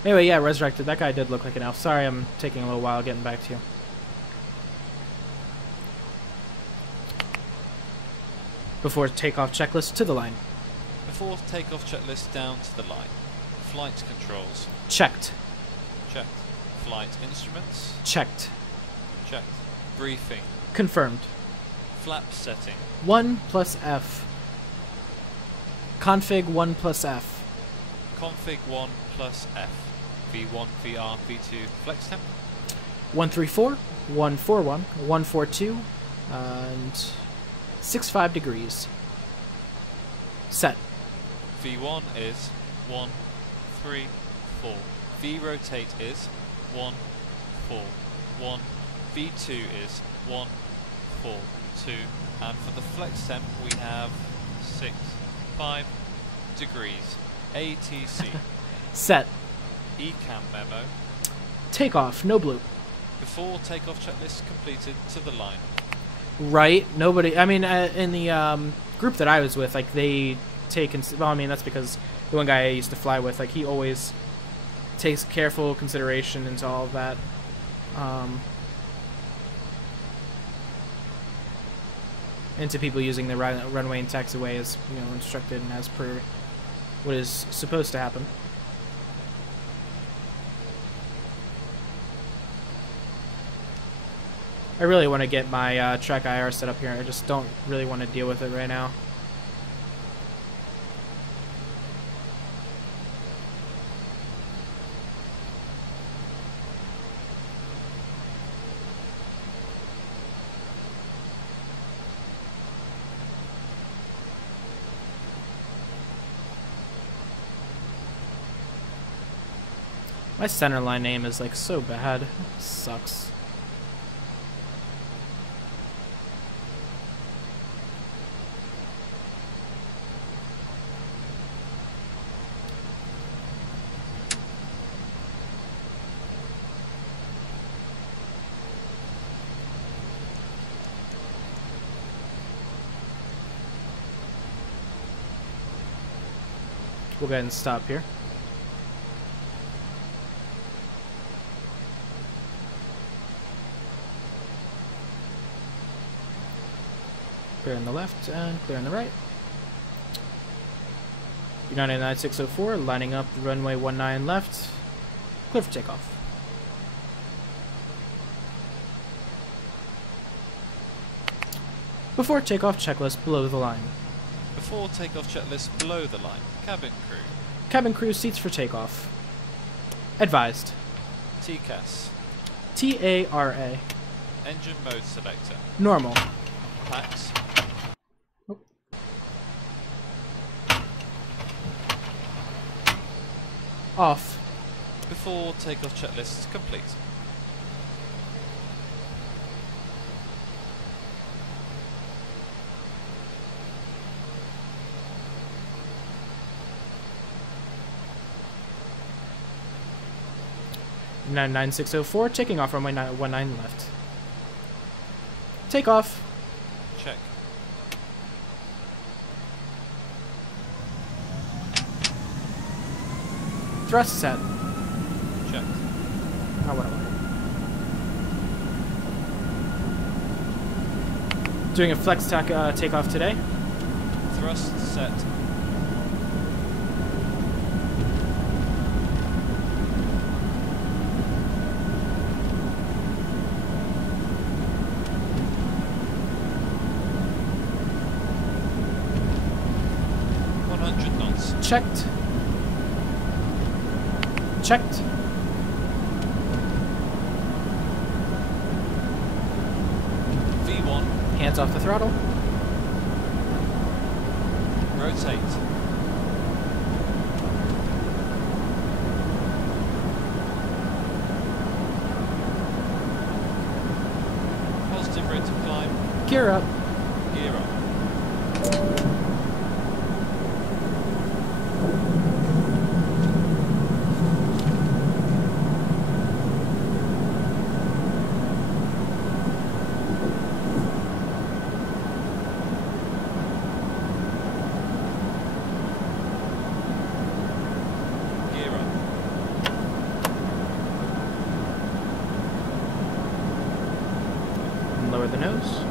Anyway, yeah, Resurrected. That guy did look like an elf. Sorry, I'm taking a little while getting back to you. Before takeoff checklist to the line. Before takeoff checklist down to the line. Flight controls. Checked. Checked. Flight instruments. Checked. Checked. Briefing. Confirmed. Flap setting. 1 plus F. Config 1 plus F. Config 1 plus F. V1, VR, V2, flex temp. 134, 141, 142, and 65 degrees. Set. V1 is 1, 3, 4. V rotate is 1, 4, 1. V2 is 1, 4, 2. And for the flex temp we have 6, 5 degrees. ATC. Set. Ecam memo. Takeoff, no blue. Before takeoff checklist completed to the line. Right. Nobody. I mean, in the group that I was with, like they take. Well, I mean that's because the one guy I used to fly with, like he always takes careful consideration into all of that. Into people using the runway and taxiway as instructed and as per what is supposed to happen. I really want to get my track IR set up here. I just don't really want to deal with it right now. My centerline name is like so bad. It sucks. We'll go ahead and stop here. Clear on the left and clear on the right. United 9604, lining up the runway 19 left. Clear for takeoff. Before takeoff checklist below the line. Before takeoff checklist below the line. Cabin crew. Cabin crew seats for takeoff. Advised. TCAS. TARA. Engine mode selector. Normal. Packs. Oh. Off. Before takeoff checklist complete. United 9604, taking off runway 19 left. Take off. Check. Thrust set. Checked. Oh, whatever. Doing a flex takeoff today. Thrust set. checked. Checked. V1. Hands off the throttle. Rotate. Positive rate of climb. Gear up. Gear up. Gear up. And lower the nose.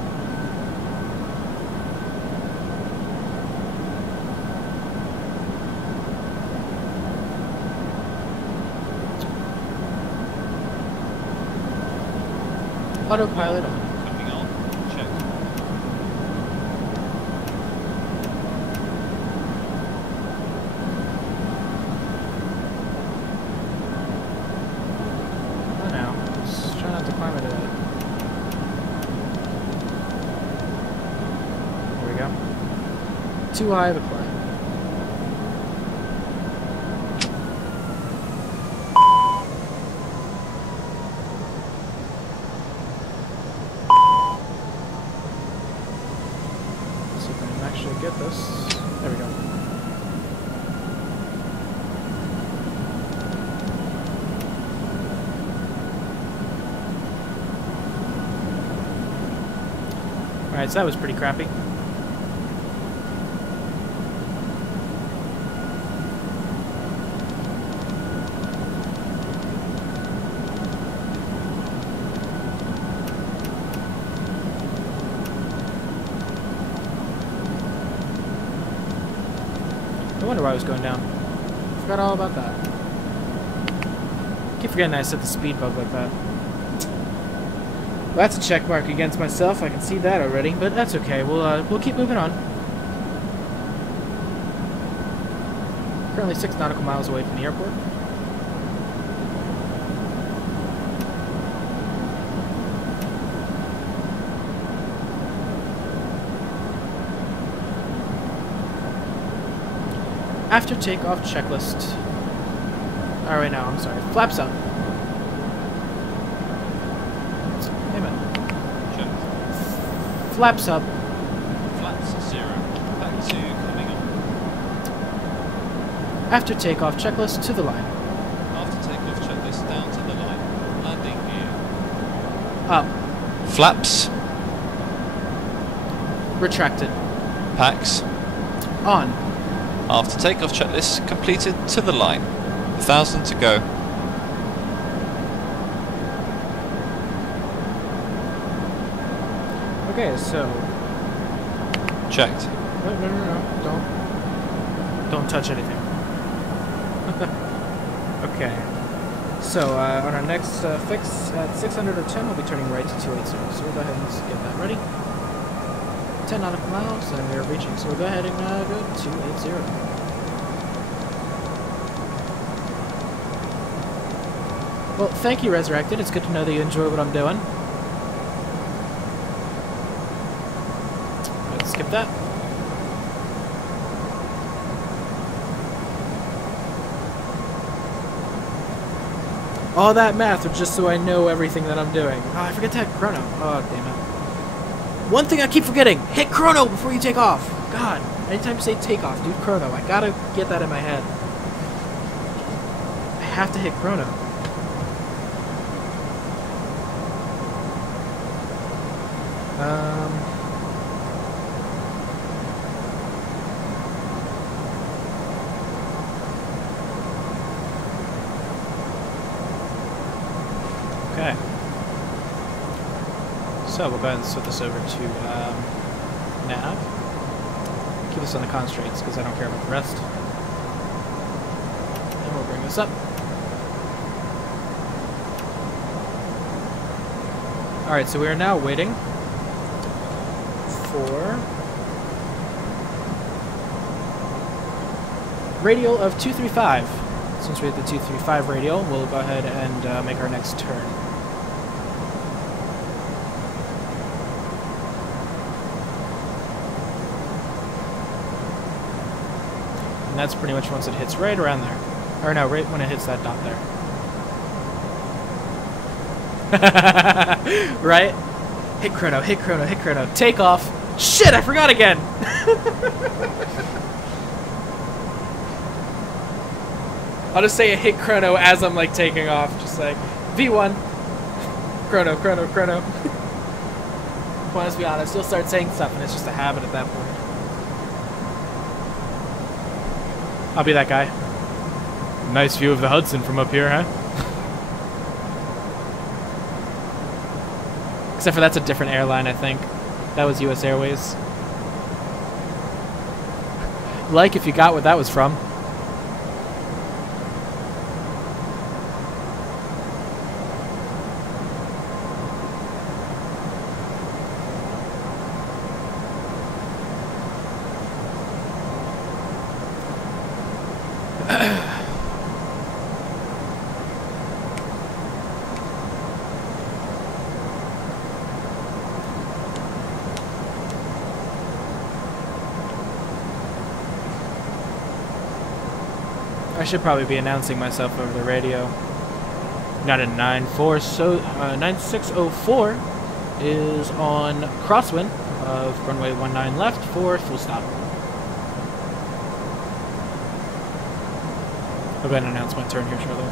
Autopilot on. Coming on. Check. Oh no. Just try not to climb into that. There we go. Too high of a climb. See if I can actually get this. There we go. Alright, so that was pretty crappy. I wonder why I was going down. Forgot all about that. Keep forgetting I set the speed bug like that. Well, that's a check mark against myself. I can see that already, but that's okay. We'll keep moving on. Currently 6 nautical miles away from the airport. After takeoff checklist. Oh, wait, no, I'm sorry. Flaps up. Wait a minute. Check. Flaps up. Flaps 0. Back to coming on. After takeoff checklist to the line. After takeoff checklist down to the line. Landing gear. Up. Flaps. Retracted. Packs. On. After takeoff checklist completed to the line. 1,000 to go. Okay, so... Checked. No. Don't touch anything. Okay. So, on our next fix, at 610, we'll be turning right to 280. So we'll go ahead and get that ready. 10 nautical miles, and we're reaching. So we'll go ahead and go to 280. Well, thank you, Resurrected. It's good to know that you enjoy what I'm doing. Let's skip that. All that math was just so I know everything that I'm doing. Oh, I forget to hit chrono. Oh, damn it. One thing I keep forgetting. Hit chrono before you take off. God, anytime you say takeoff, do chrono. I gotta get that in my head. I have to hit chrono. Okay. So we'll go ahead and switch this over to nav. Keep this on the constraints because I don't care about the rest. And we'll bring this up. Alright, so we are now waiting for radial of 235. Since we have the 235 radial, we'll go ahead and make our next turn. And that's pretty much once it hits right around there. Or no, right when it hits that dot there. Right? Hit chrono, hit chrono, hit chrono. Take off. Shit, I forgot again! I'll just say a hit chrono as I'm like taking off. Just like, V1. Chrono, chrono, chrono. Well, let's be honest, you'll start saying stuff and it's just a habit at that point. I'll be that guy. Nice view of the Hudson from up here, huh? Except for that's a different airline, I think. That was US Airways. Like if you got what that was from. I should probably be announcing myself over the radio. Not in 9-4, so 9604 is on crosswind of runway 19 left for full stop. I'll go ahead and announce my turn here shortly.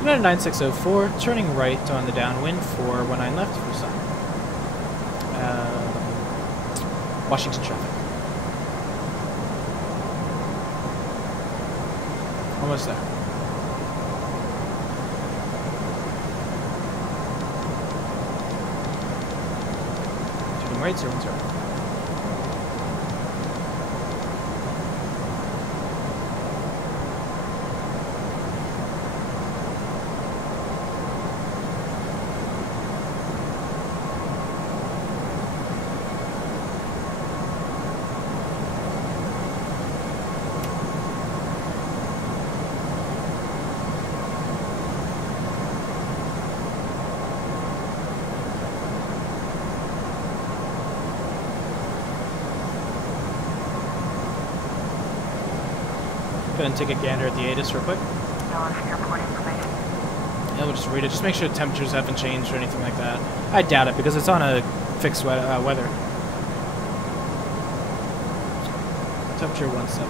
United 9604, turning right on the downwind for 19 left for sun. Washington traffic. Almost there. Turning right, 010. Go ahead and take a gander at the ATIS real quick. Yeah, we'll just read it. Just make sure temperatures haven't changed or anything like that. I doubt it because it's on a fixed weather. Temperature 17.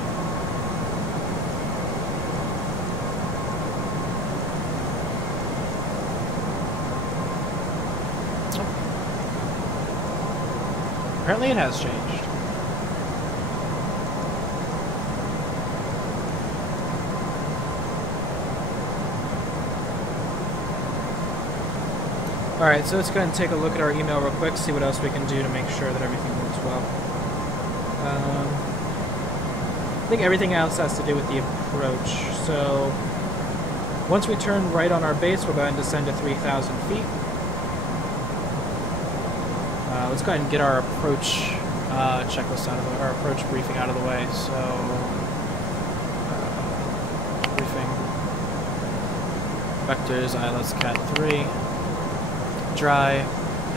Oh. Apparently it has changed. Alright, so let's go ahead and take a look at our email real quick, see what else we can do to make sure that everything works well. I think everything else has to do with the approach. So, once we turn right on our base, we'll go ahead and descend to 3,000 feet. Let's go ahead and get our approach checklist out of the way, our approach briefing out of the way. So, briefing. Vectors, ILS Cat 3. Dry,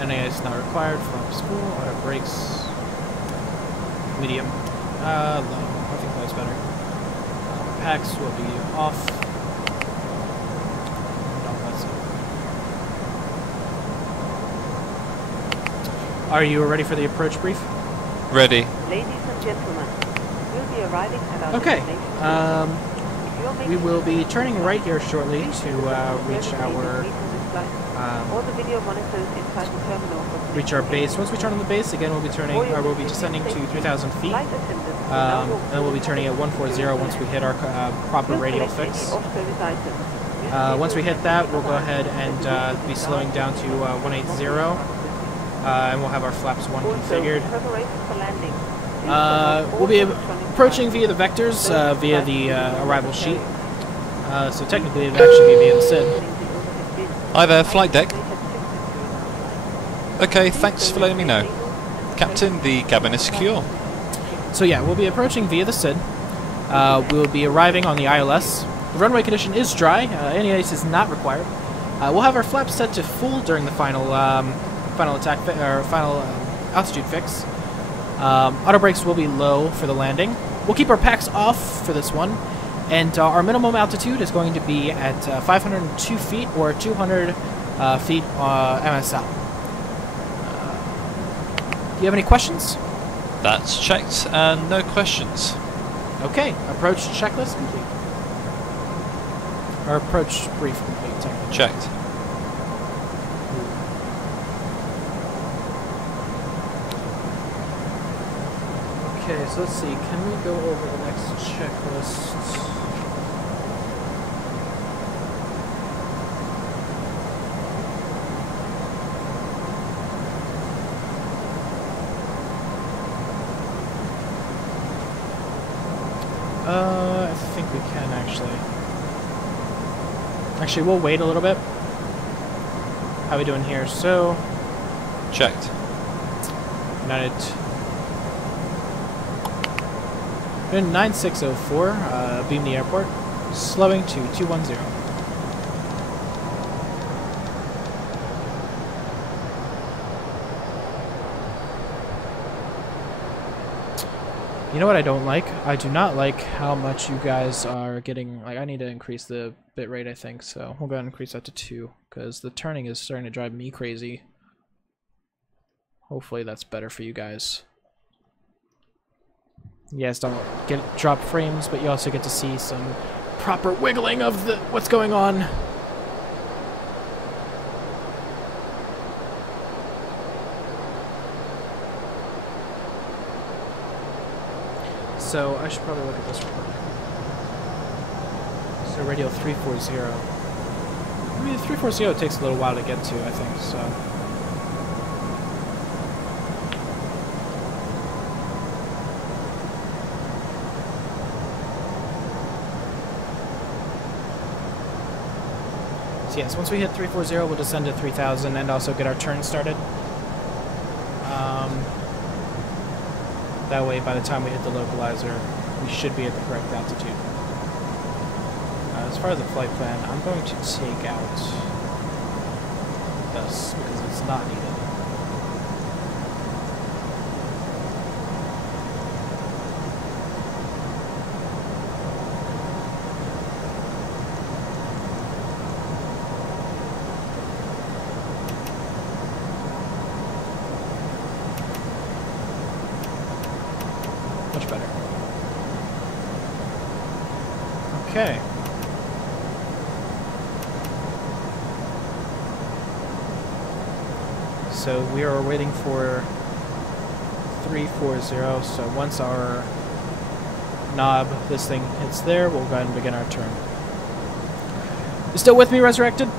NAS not required, flaps full, auto brakes, medium, low, I think that's better. Packs will be off. No, that's it. Are you ready for the approach brief? Ready. Ladies and gentlemen, we'll be arriving at our Okay, destination. we will be turning right here shortly to reach our All the video monitors inside the terminal reach our base. Once we turn on the base, again we'll be we'll be descending to 3,000 feet, and we'll be turning at 140 once we hit our proper radial fix. Once we hit that, we'll go ahead and be slowing down to 180, and we'll have our flaps 1 configured. We'll be approaching via the vectors, via the arrival sheet. So technically it would actually be via the SID. Hi there, flight deck. Okay, thanks for letting me know. Captain, the cabin is secure. So yeah, we'll be approaching via the SID. We'll be arriving on the ILS. The runway condition is dry. Any ice is not required. We'll have our flaps set to full during the final altitude fix. Auto brakes will be low for the landing. We'll keep our packs off for this one, and our minimum altitude is going to be at 502 feet or 200 feet MSL. Do you have any questions? That's checked, and no questions. Okay, approach checklist complete. Or approach brief complete, technically. Checked. Okay, so let's see. Can we go over the next checklist? I think we can actually. Actually, we'll wait a little bit. How are we doing here? So, Checked. United. In 9604, beam the airport, slowing to 210. You know what I don't like? I do not like how much you guys are getting. Like, I need to increase the bit rate, I think, so we'll go ahead and increase that to 2, because the turning is starting to drive me crazy. Hopefully that's better for you guys. You guys don't get drop frames, but you also get to see some proper wiggling of the what's going on. So I should probably look at this one. So radio 340. I mean, 340 takes a little while to get to, I think, so. Yes, once we hit 340, we'll descend to 3000 and also get our turn started. That way, by the time we hit the localizer, we should be at the correct altitude. As far as the flight plan, I'm going to take out this because it's not needed. Much better. Okay. So we are waiting for 340, so once our knob, this thing hits there, we'll go ahead and begin our turn. You still with me, Resurrected?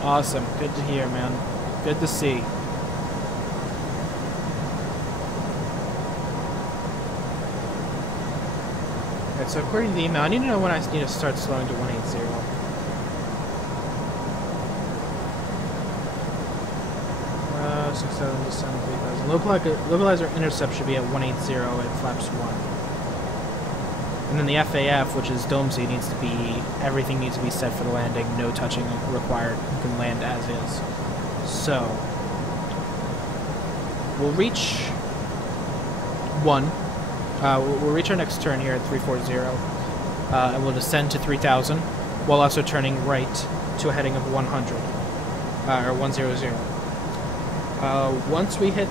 Awesome. Good to hear, man. Good to see. Alright, so according to the email, I need to know when I need to start slowing to 180. Uh, 6,000 to 7,000. Localizer intercept should be at 180 at flaps 1. And then the FAF, which is Domesy, needs to be, everything needs to be set for the landing, no touching required. You can land as is. So, we'll reach 1. We'll reach our next turn here at 340, and we'll descend to 3,000, while also turning right to a heading of 100, or 100. Once we hit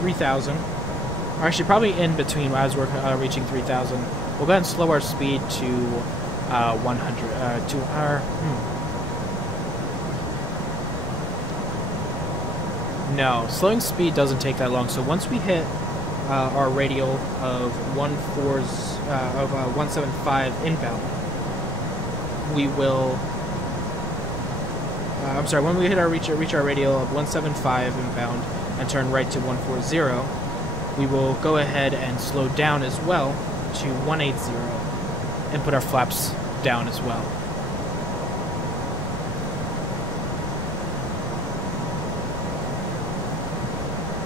3,000, or actually probably in between as we're reaching 3,000, we'll go ahead and slow our speed to 100 to our. No, slowing speed doesn't take that long. So once we hit our radial of 175 inbound, we will. I'm sorry. When we hit our reach our radial of 175 inbound and turn right to 140, we will go ahead and slow down as well to 180 and put our flaps down as well.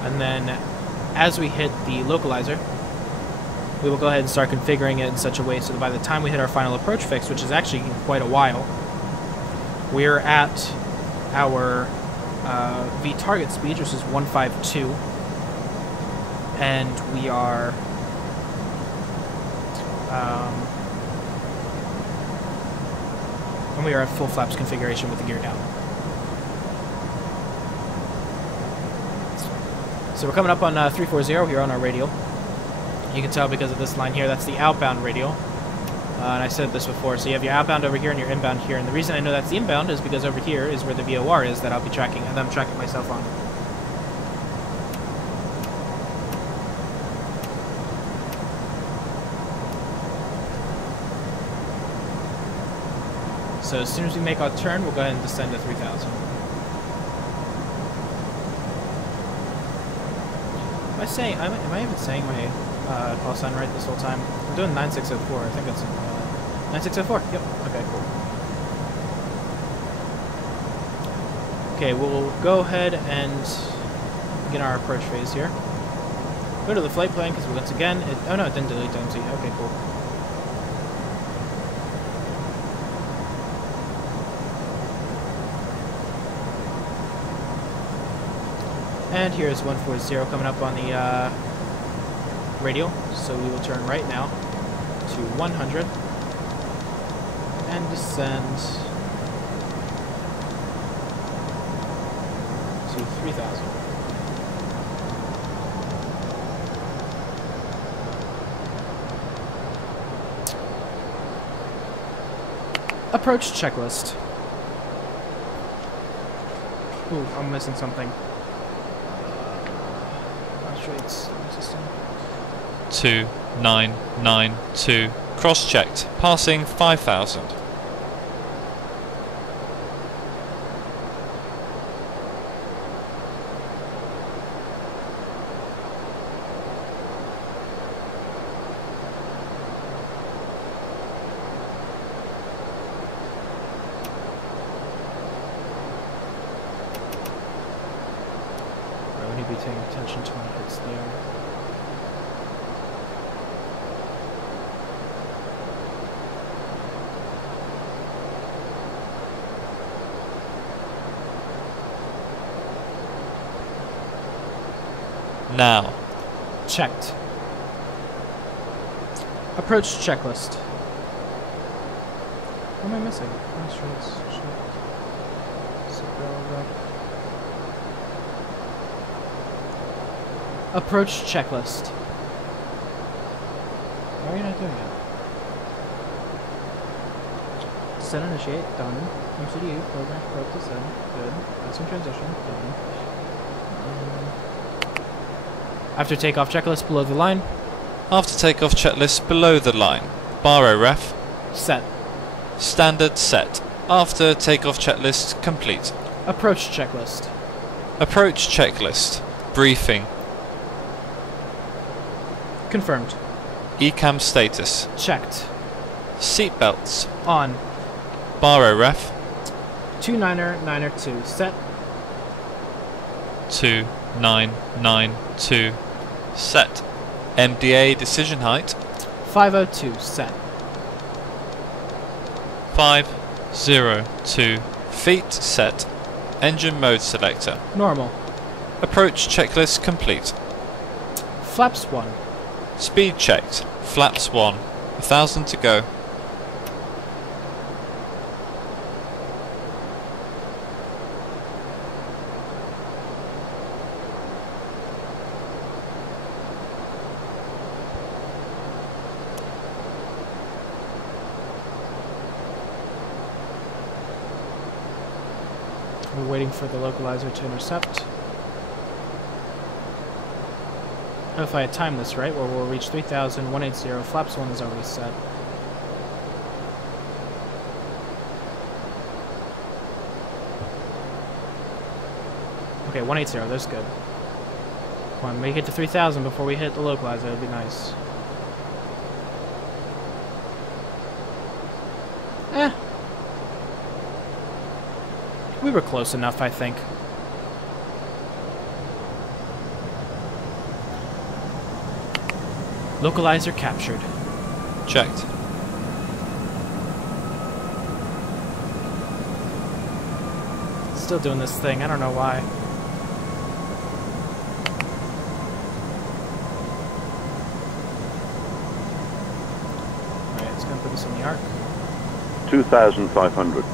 And then as we hit the localizer, we will go ahead and start configuring it in such a way so that by the time we hit our final approach fix, which is actually quite a while, we're at our V target speed, which is 152, and we are at full flaps configuration with the gear down. So we're coming up on 340 here on our radial. You can tell because of this line here, that's the outbound radial. And I said this before, so you have your outbound over here and your inbound here. And the reason I know that's the inbound is because over here is where the VOR is that I'll be tracking, and I'm tracking myself on. So as soon as we make our turn, we'll go ahead and descend to 3,000. Am I even saying my call sign right this whole time? I'm doing 9604. I think that's 9604. Yep. Okay, cool. Okay, we'll go ahead and begin our approach phase here. Go to the flight plan because once again, oh no, it didn't delete MC. Okay, cool. And here's 140 coming up on the radial, so we will turn right now to 100 and descend to 3,000. Approach checklist. Ooh, I'm missing something. System. 2992 cross-checked, passing 5,000. I need to be paying attention to when it hits there. Now. Checked. Approach checklist. What am I missing? Constraints, check. Approach checklist. Why are you not doing it? Descend initiate, done. MCDU, program, probe descend, good. Passing transition, done. After takeoff checklist below the line. After takeoff checklist below the line. Baro ref. Set. Standard set. After takeoff checklist complete. Approach checklist. Approach checklist. Briefing. Confirmed. ECAM status. Checked. Seatbelts. On. Baro ref. 29er 2. Set. 2992. Set. MDA decision height. 502. Set. 502 feet. Set. Engine mode selector. Normal. Approach checklist complete. Flaps 1. Speed checked. Flaps 1. 1,000 to go. We're waiting for the localizer to intercept. If I had timed this right, where we'll reach 3,000, 180, flaps 1 is already set. Okay, 180, that's good. Come on, make it to 3,000 before we hit the localizer, that'd be nice. We were close enough, I think. Localizer captured. Checked. Still doing this thing, I don't know why. Alright, it's gonna put this on the arc. 2,500.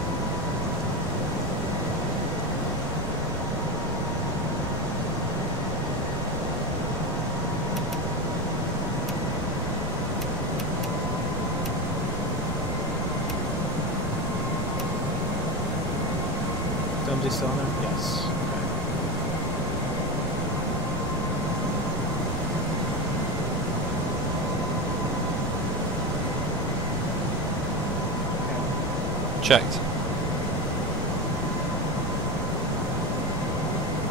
Is still on there? Yes. Okay. Checked.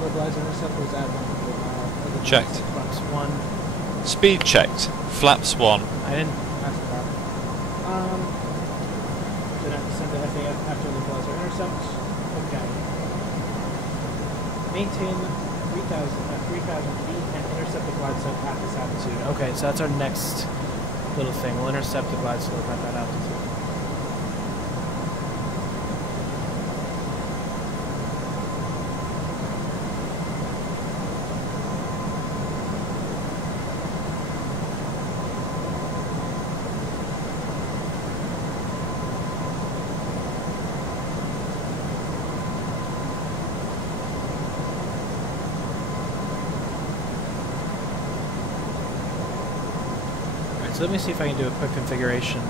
Localizer interceptors at 1. Checked. Flaps 1. Speed checked. Flaps 1. I didn't ask for that. Did I have to send the FAF after localizer intercept? Okay. Maintain 3,000 feet and intercept the glide slope at this altitude. Okay, so that's our next little thing. We'll intercept the glide slope at that altitude. So let me see if I can do a quick configuration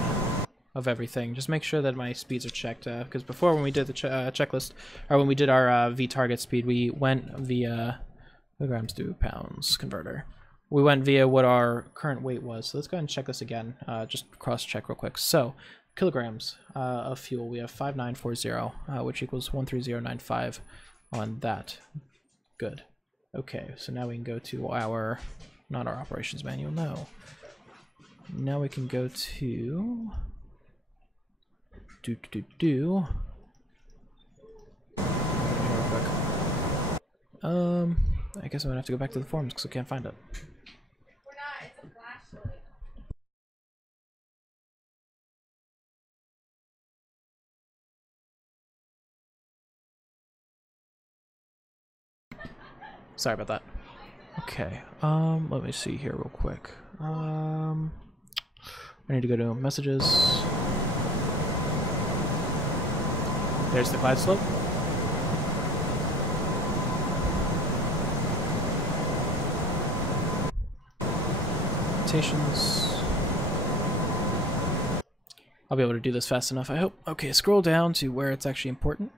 of everything. Just make sure that my speeds are checked. Because before, when we did the checklist, or when we did our V target speed, we went via kilograms to pounds converter. We went via what our current weight was. So let's go ahead and check this again. Just cross check real quick. So kilograms of fuel, we have 5940, which equals 13095 on that. Good. Okay, so now we can go to our, not our operations manual, no. Now we can go to I guess I'm gonna have to go back to the forums because I can't find it. We're not, it's a flashlight. Sorry about that. Okay, let me see here real quick. I need to go to messages. There's the glide slope. Rotations. I'll be able to do this fast enough, I hope. Okay, scroll down to where it's actually important.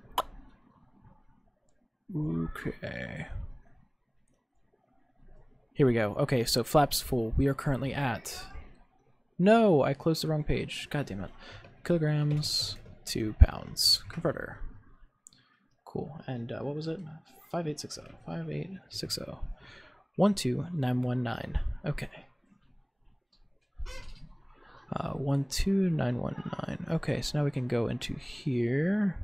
Okay. Here we go. Okay, so flaps full. We are currently at... No, I closed the wrong page. God damn it. Kilograms to pounds. Converter. Cool. And what was it? 5860. 5860. 12919. Okay. 12919. Okay, so now we can go into here.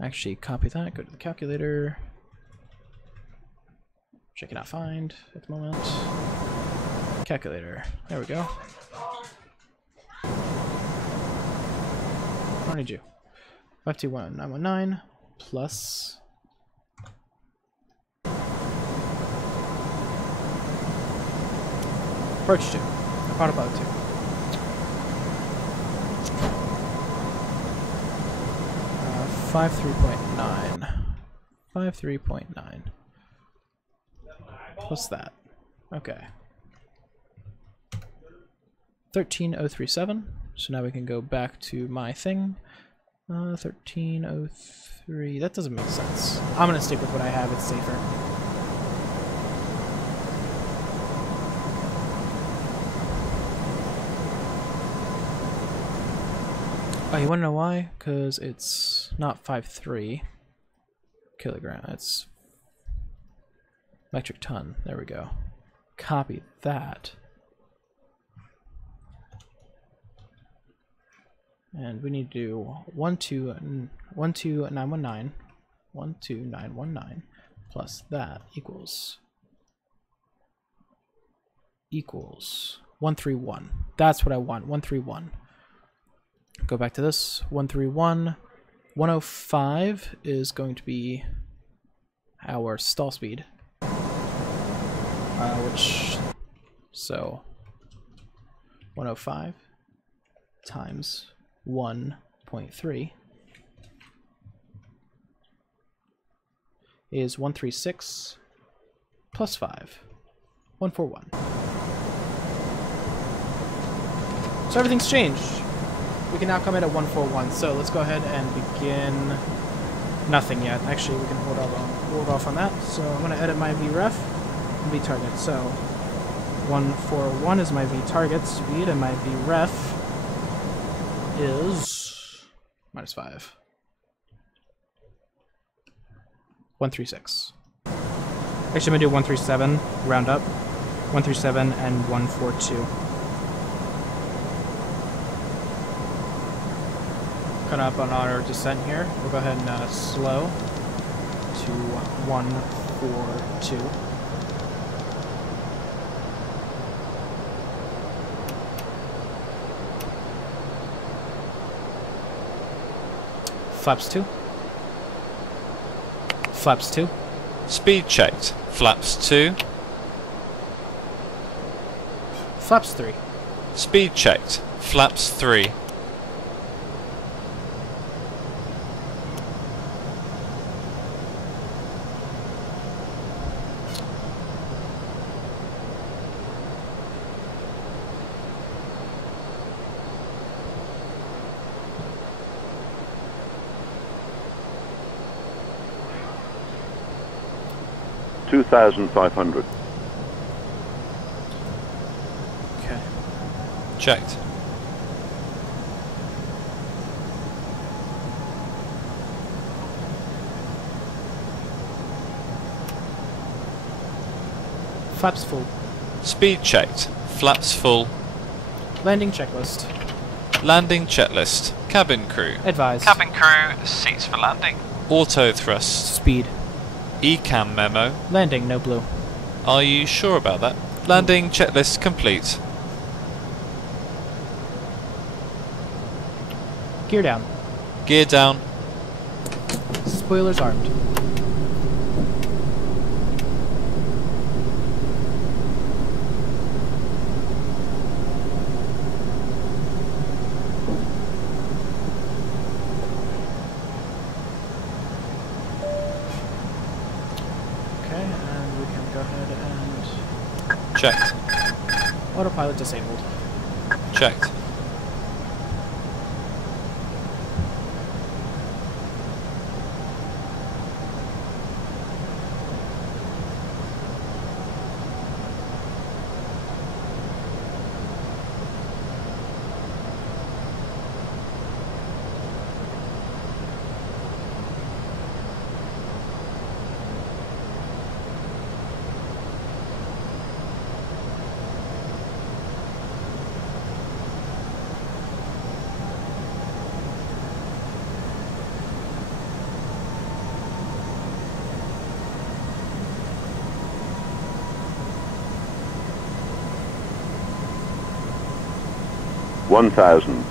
Actually, copy that. Go to the calculator. Which I cannot find at the moment. Calculator. There we go. I don't need you. 521919 plus approach 2. Autopilot 2. Uh, 53.9. 53.9. What's that? Okay. 13037. So now we can go back to my thing. 1303. That doesn't make sense. I'm gonna stick with what I have. It's safer. Oh, you wanna know why? Because it's not 5.3 kilogram. It's metric ton. There we go. Copy that. And we need to do 12919 plus that equals 131. That's what I want. 131. Go back to this. 131. 105 is going to be our stall speed. So 105 times 1.3 is 136 plus 5, 141. So everything's changed. We can now come in at 141. So let's go ahead and begin. Nothing yet. Actually, we can hold off on that. So I'm going to edit my vref and vtarget. So 141 is my vtarget speed, and my vref is -5. 136. Actually, I'm gonna do 137, round up. 137 and 142. Cut up on our descent here. We'll go ahead and slow to 142. Flaps 2. Flaps 2. Speed checked. Flaps 2. Flaps 3. Speed checked. Flaps 3. $2,500. Okay. Checked. Flaps full. Speed checked. Flaps full. Landing checklist. Landing checklist. Cabin crew. Advised. Cabin crew, seats for landing. Auto thrust. Speed. ECAM memo. Landing, no blue. Are you sure about that? Landing checklist complete. Gear down. Gear down. Spoilers armed. Checked. Autopilot disabled. Checked. $1,000.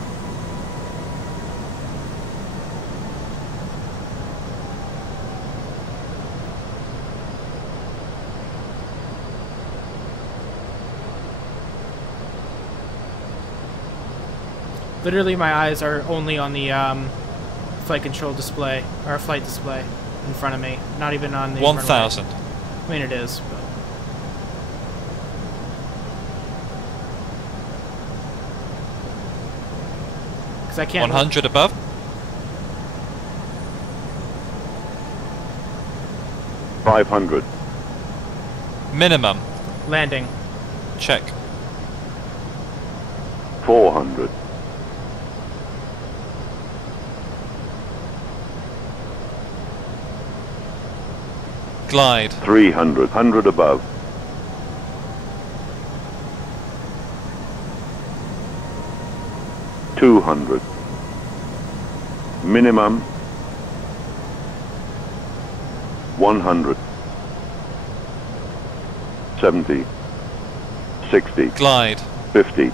Literally, my eyes are only on the flight control display, or flight display in front of me. Not even on the 1,000. runway. I mean, it is, but... Because I can't... 100 above? 500. Minimum. Landing. Check. 400. Glide. 300. 100 above. 200. Minimum 100. 70. 60. Glide. 50.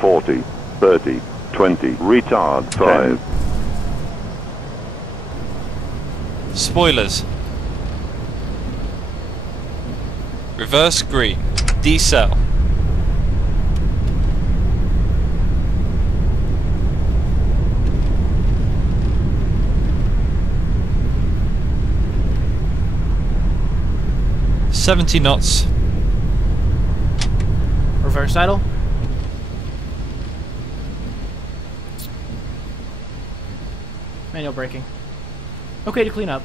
40. 30. 20. Retard. 5. Spoilers. Reverse green. Decel. $70 knots. Reverse idle. Manual braking. Okay to clean up.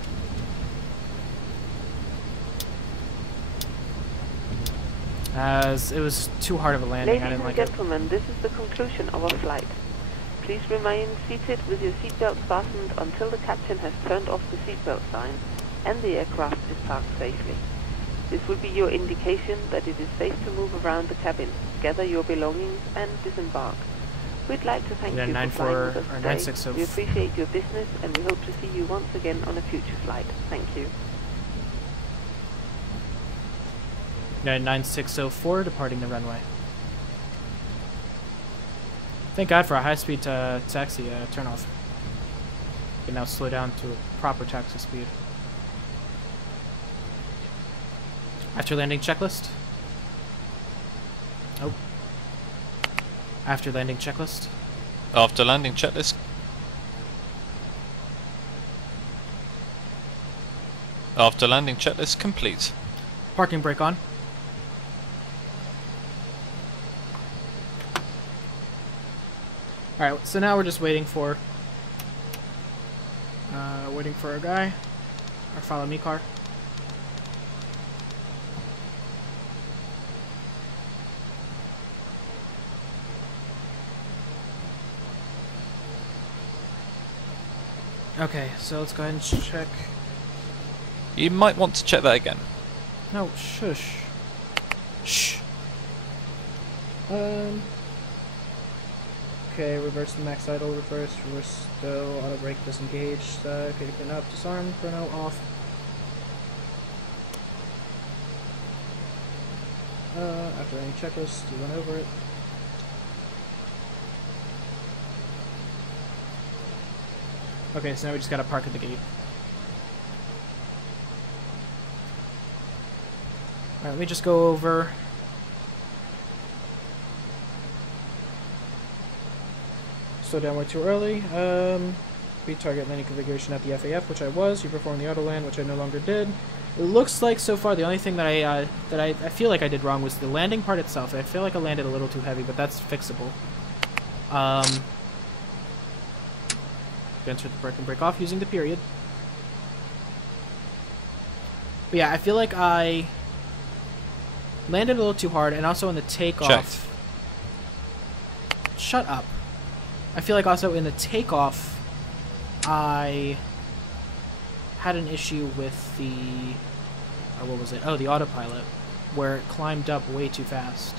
As it was too hard of a landing, I didn't like it. Ladies and gentlemen, this is the conclusion of our flight. Please remain seated with your seatbelt fastened until the captain has turned off the seatbelt sign and the aircraft is parked safely. This will be your indication that it is safe to move around the cabin, gather your belongings and disembark. We'd like to thank you for flying with us today. We appreciate your business and we hope to see you once again on a future flight. Thank you. 9604 departing the runway. Thank God for a high-speed taxi turnoff. You can now slow down to a proper taxi speed. After landing checklist. Oh. After landing checklist. After landing checklist. After landing checklist complete. Parking brake on. Alright, so now we're just waiting for our guy. Our follow me car. Okay, so let's go ahead and check. You might want to check that again. No, shush. Shh. Okay, reverse the max idle, reverse stow, auto brake disengaged, okay, clean up, disarm, chrono off. After any checklist, you run over it. Okay, so now we just gotta park at the gate. Alright, let me just go over. Slow down way too early. Retarget landing configuration at the FAF, which I was. You performed the auto land, which I no longer did. It looks like so far the only thing that I feel like I did wrong was the landing part itself. I feel like I landed a little too heavy, but that's fixable. Enter the brake and brake off using the period. But yeah, I feel like I landed a little too hard, and also in the takeoff. Checked. Shut up. I feel like also in the takeoff, I had an issue with the, what was it? Oh, the autopilot, where it climbed up way too fast.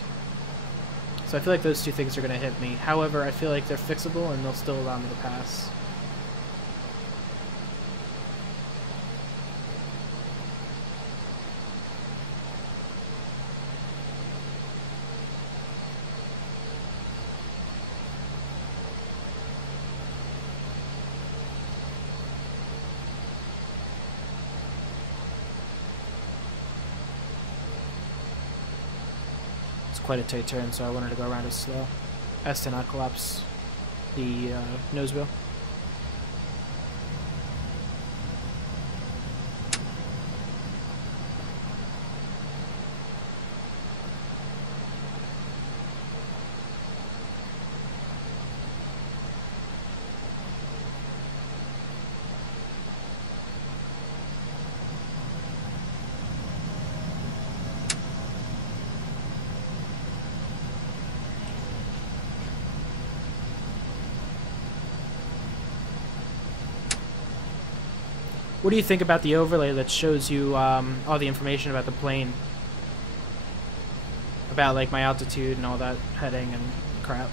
So I feel like those two things are going to hit me. However, I feel like they're fixable and they'll still allow me to pass. Quite a tight turn, so I wanted to go around it slow as to not collapse the nose wheel. What do you think about the overlay that shows you all the information about the plane? About like my altitude and all that heading and crap.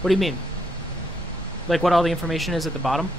What do you mean? Like what all the information is at the bottom?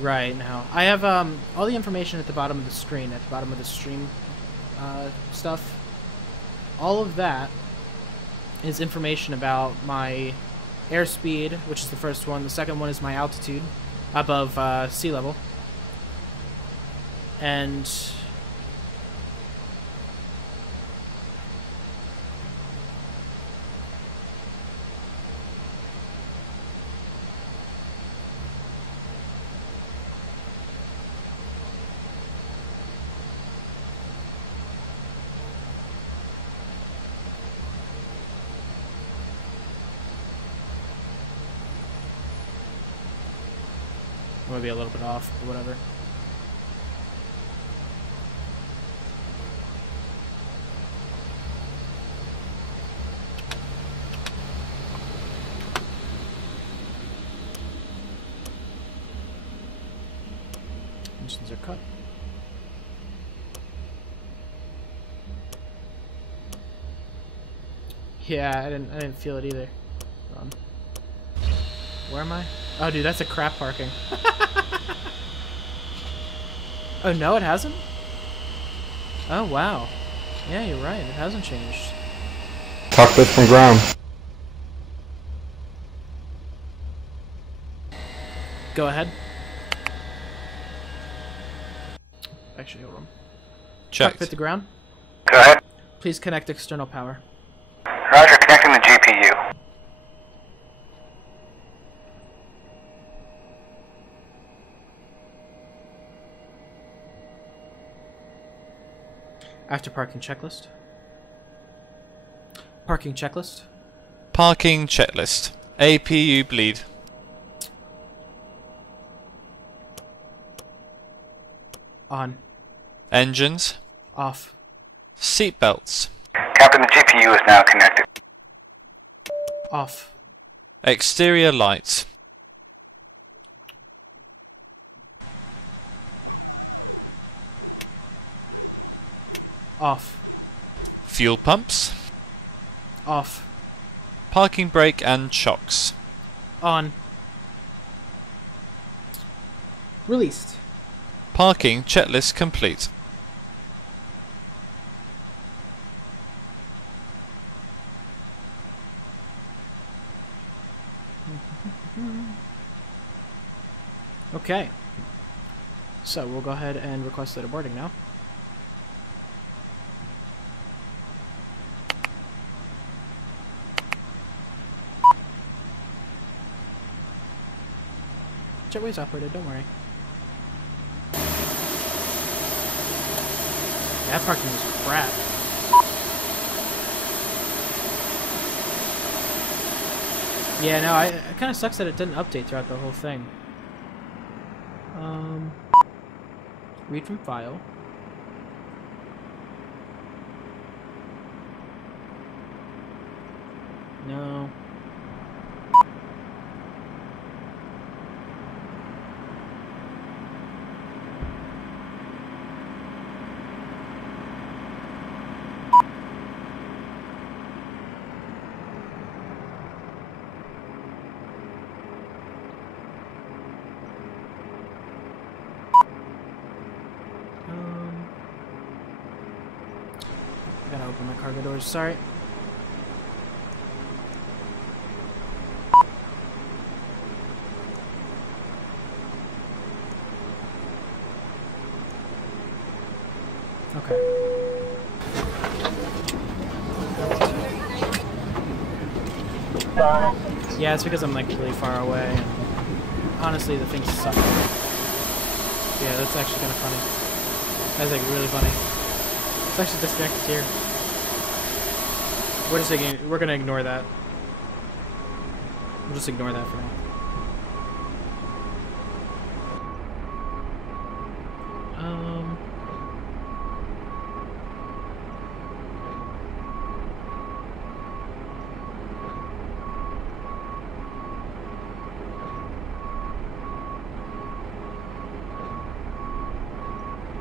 Right now, I have all the information at the bottom of the screen, at the bottom of the stream stuff. All of that is information about my airspeed, which is the first one. The second one is my altitude above sea level, and I'm gonna be a little bit off, but whatever. Engines are cut. Yeah, I didn't feel it either. Hold on. Where am I? Oh, dude, that's a crap parking. Oh, no, it hasn't? Oh, wow. Yeah, you're right. It hasn't changed. Cockpit from ground. Go ahead. Actually, hold on. Checked. Cockpit to ground. Go ahead. Please connect external power. Roger, connecting the GPU. After parking checklist. Parking checklist. Parking checklist. APU bleed. On. Engines. Off. Seatbelts. Captain, the GPU is now connected. Off. Exterior lights. Off. Fuel pumps. Off. Parking brake and chocks. On. Released. Parking checklist complete. Okay. So we'll go ahead and request later boarding now. Jetway's operated, don't worry. That parking was crap. Yeah, no, it kind of sucks that it didn't update throughout the whole thing. Read from file. No. I gotta open my cargo doors, sorry. Okay. Yeah, it's because I'm like really far away and honestly the things suck. Yeah, that's actually kind of funny. That's like really funny. It's actually disconnected here. We're gonna ignore that. We'll just ignore that for now.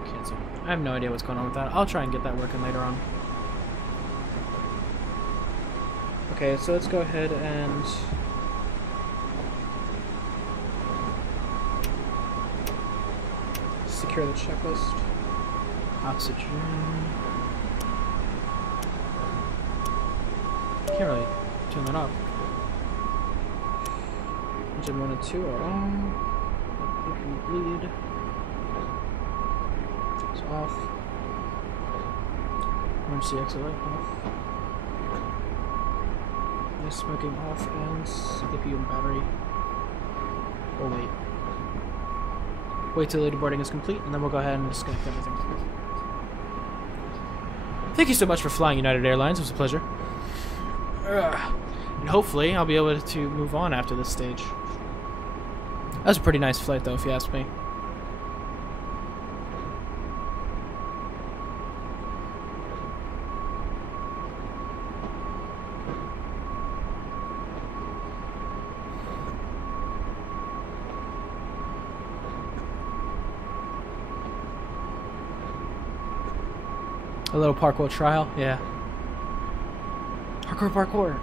Cancel. I have no idea what's going on with that. I'll try and get that working later on. Okay, so let's go ahead and secure the checklist. Oxygen. Can't really turn that off. Engine 1 and 2 are on. Bleed. It's off. Emergency exit light off. Smoking off and CPU and battery. Oh wait. Wait till the boarding is complete and then we'll go ahead and disconnect everything. Thank you so much for flying United Airlines, it was a pleasure. And hopefully I'll be able to move on after this stage. That was a pretty nice flight though, if you ask me. A little parkour trial, yeah. Parkour.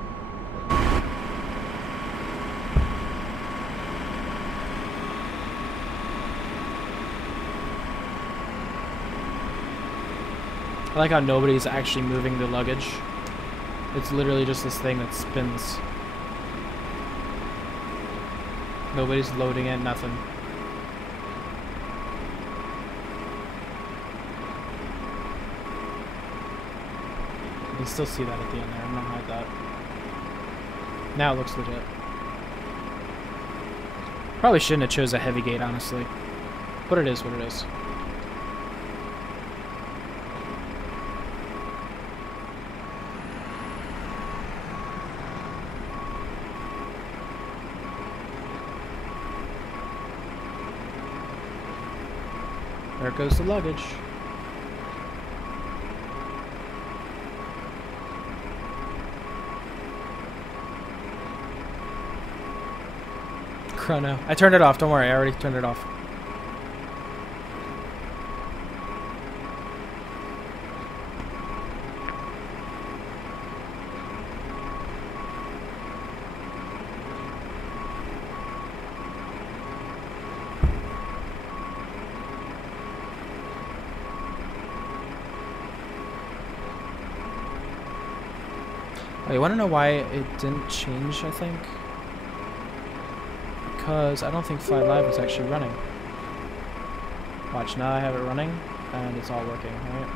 I like how nobody's actually moving the luggage. It's literally just this thing that spins. Nobody's loading it, nothing. You can still see that at the end there, I'm not gonna hide that. Now it looks legit. Probably shouldn't have chose a heavy gate, honestly. But it is what it is. There goes the luggage. Chrono. I turned it off, don't worry, I already turned it off. Oh, you want to know why it didn't change, I think? Because I don't think Fly Live was actually running. Watch, now I have it running, and it's all working, right?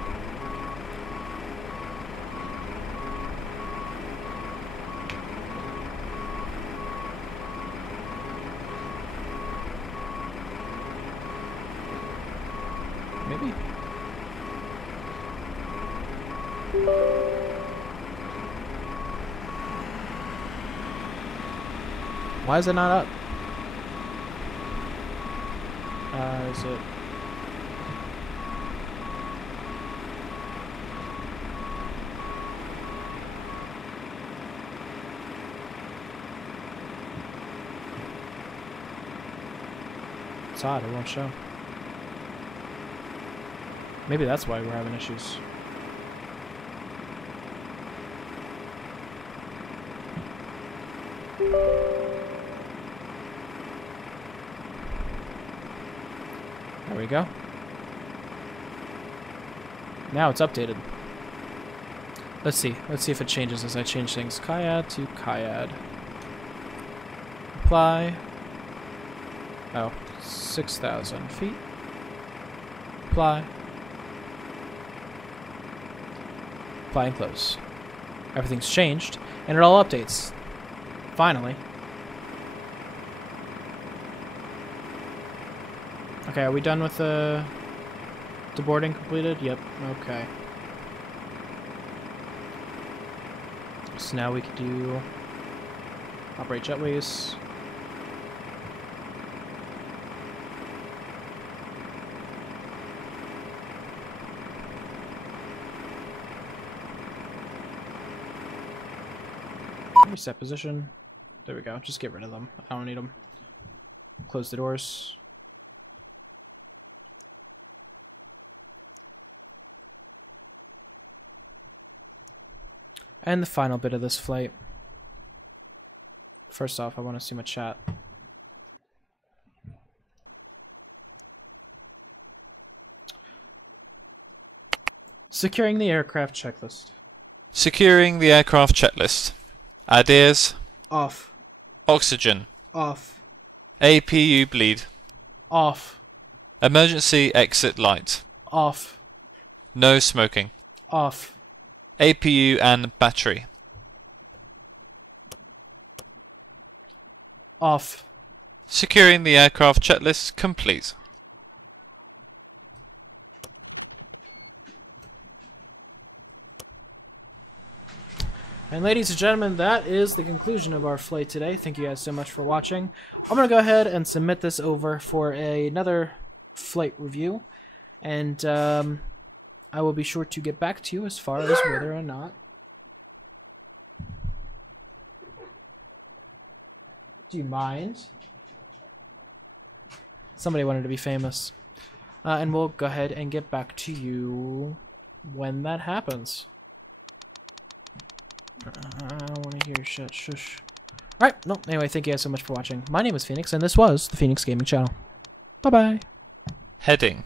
Maybe. Why is it not up? Is it? It's odd, it won't show. Maybe that's why we're having issues. There we go. Now it's updated. Let's see. Let's see if it changes as I change things. KIAD to KIAD. Apply. Oh, 6,000 feet. Apply. Apply and close. Everything's changed, and it all updates. Finally. Okay, are we done with the boarding completed? Yep, okay. So now we can do operate jetways. Reset position. There we go. Just get rid of them. I don't need them. Close the doors. And the final bit of this flight. First off, I want to see my chat. Securing the aircraft checklist. Securing the aircraft checklist. Ideas. Off. Oxygen. Off. APU bleed. Off. Emergency exit light. Off. No smoking. Off. APU and battery. Off. Securing the aircraft checklist complete. And ladies and gentlemen, that is the conclusion of our flight today. Thank you guys so much for watching. I'm going to go ahead and submit this over for another flight review. And I will be sure to get back to you as far as whether or not... Do you mind? Somebody wanted to be famous. And we'll go ahead and get back to you when that happens. I don't want to hear shit. Shush. Alright, no, anyway, thank you guys so much for watching. My name is Phoenix, and this was the Phoenix Gaming Channel. Bye-bye. Heading.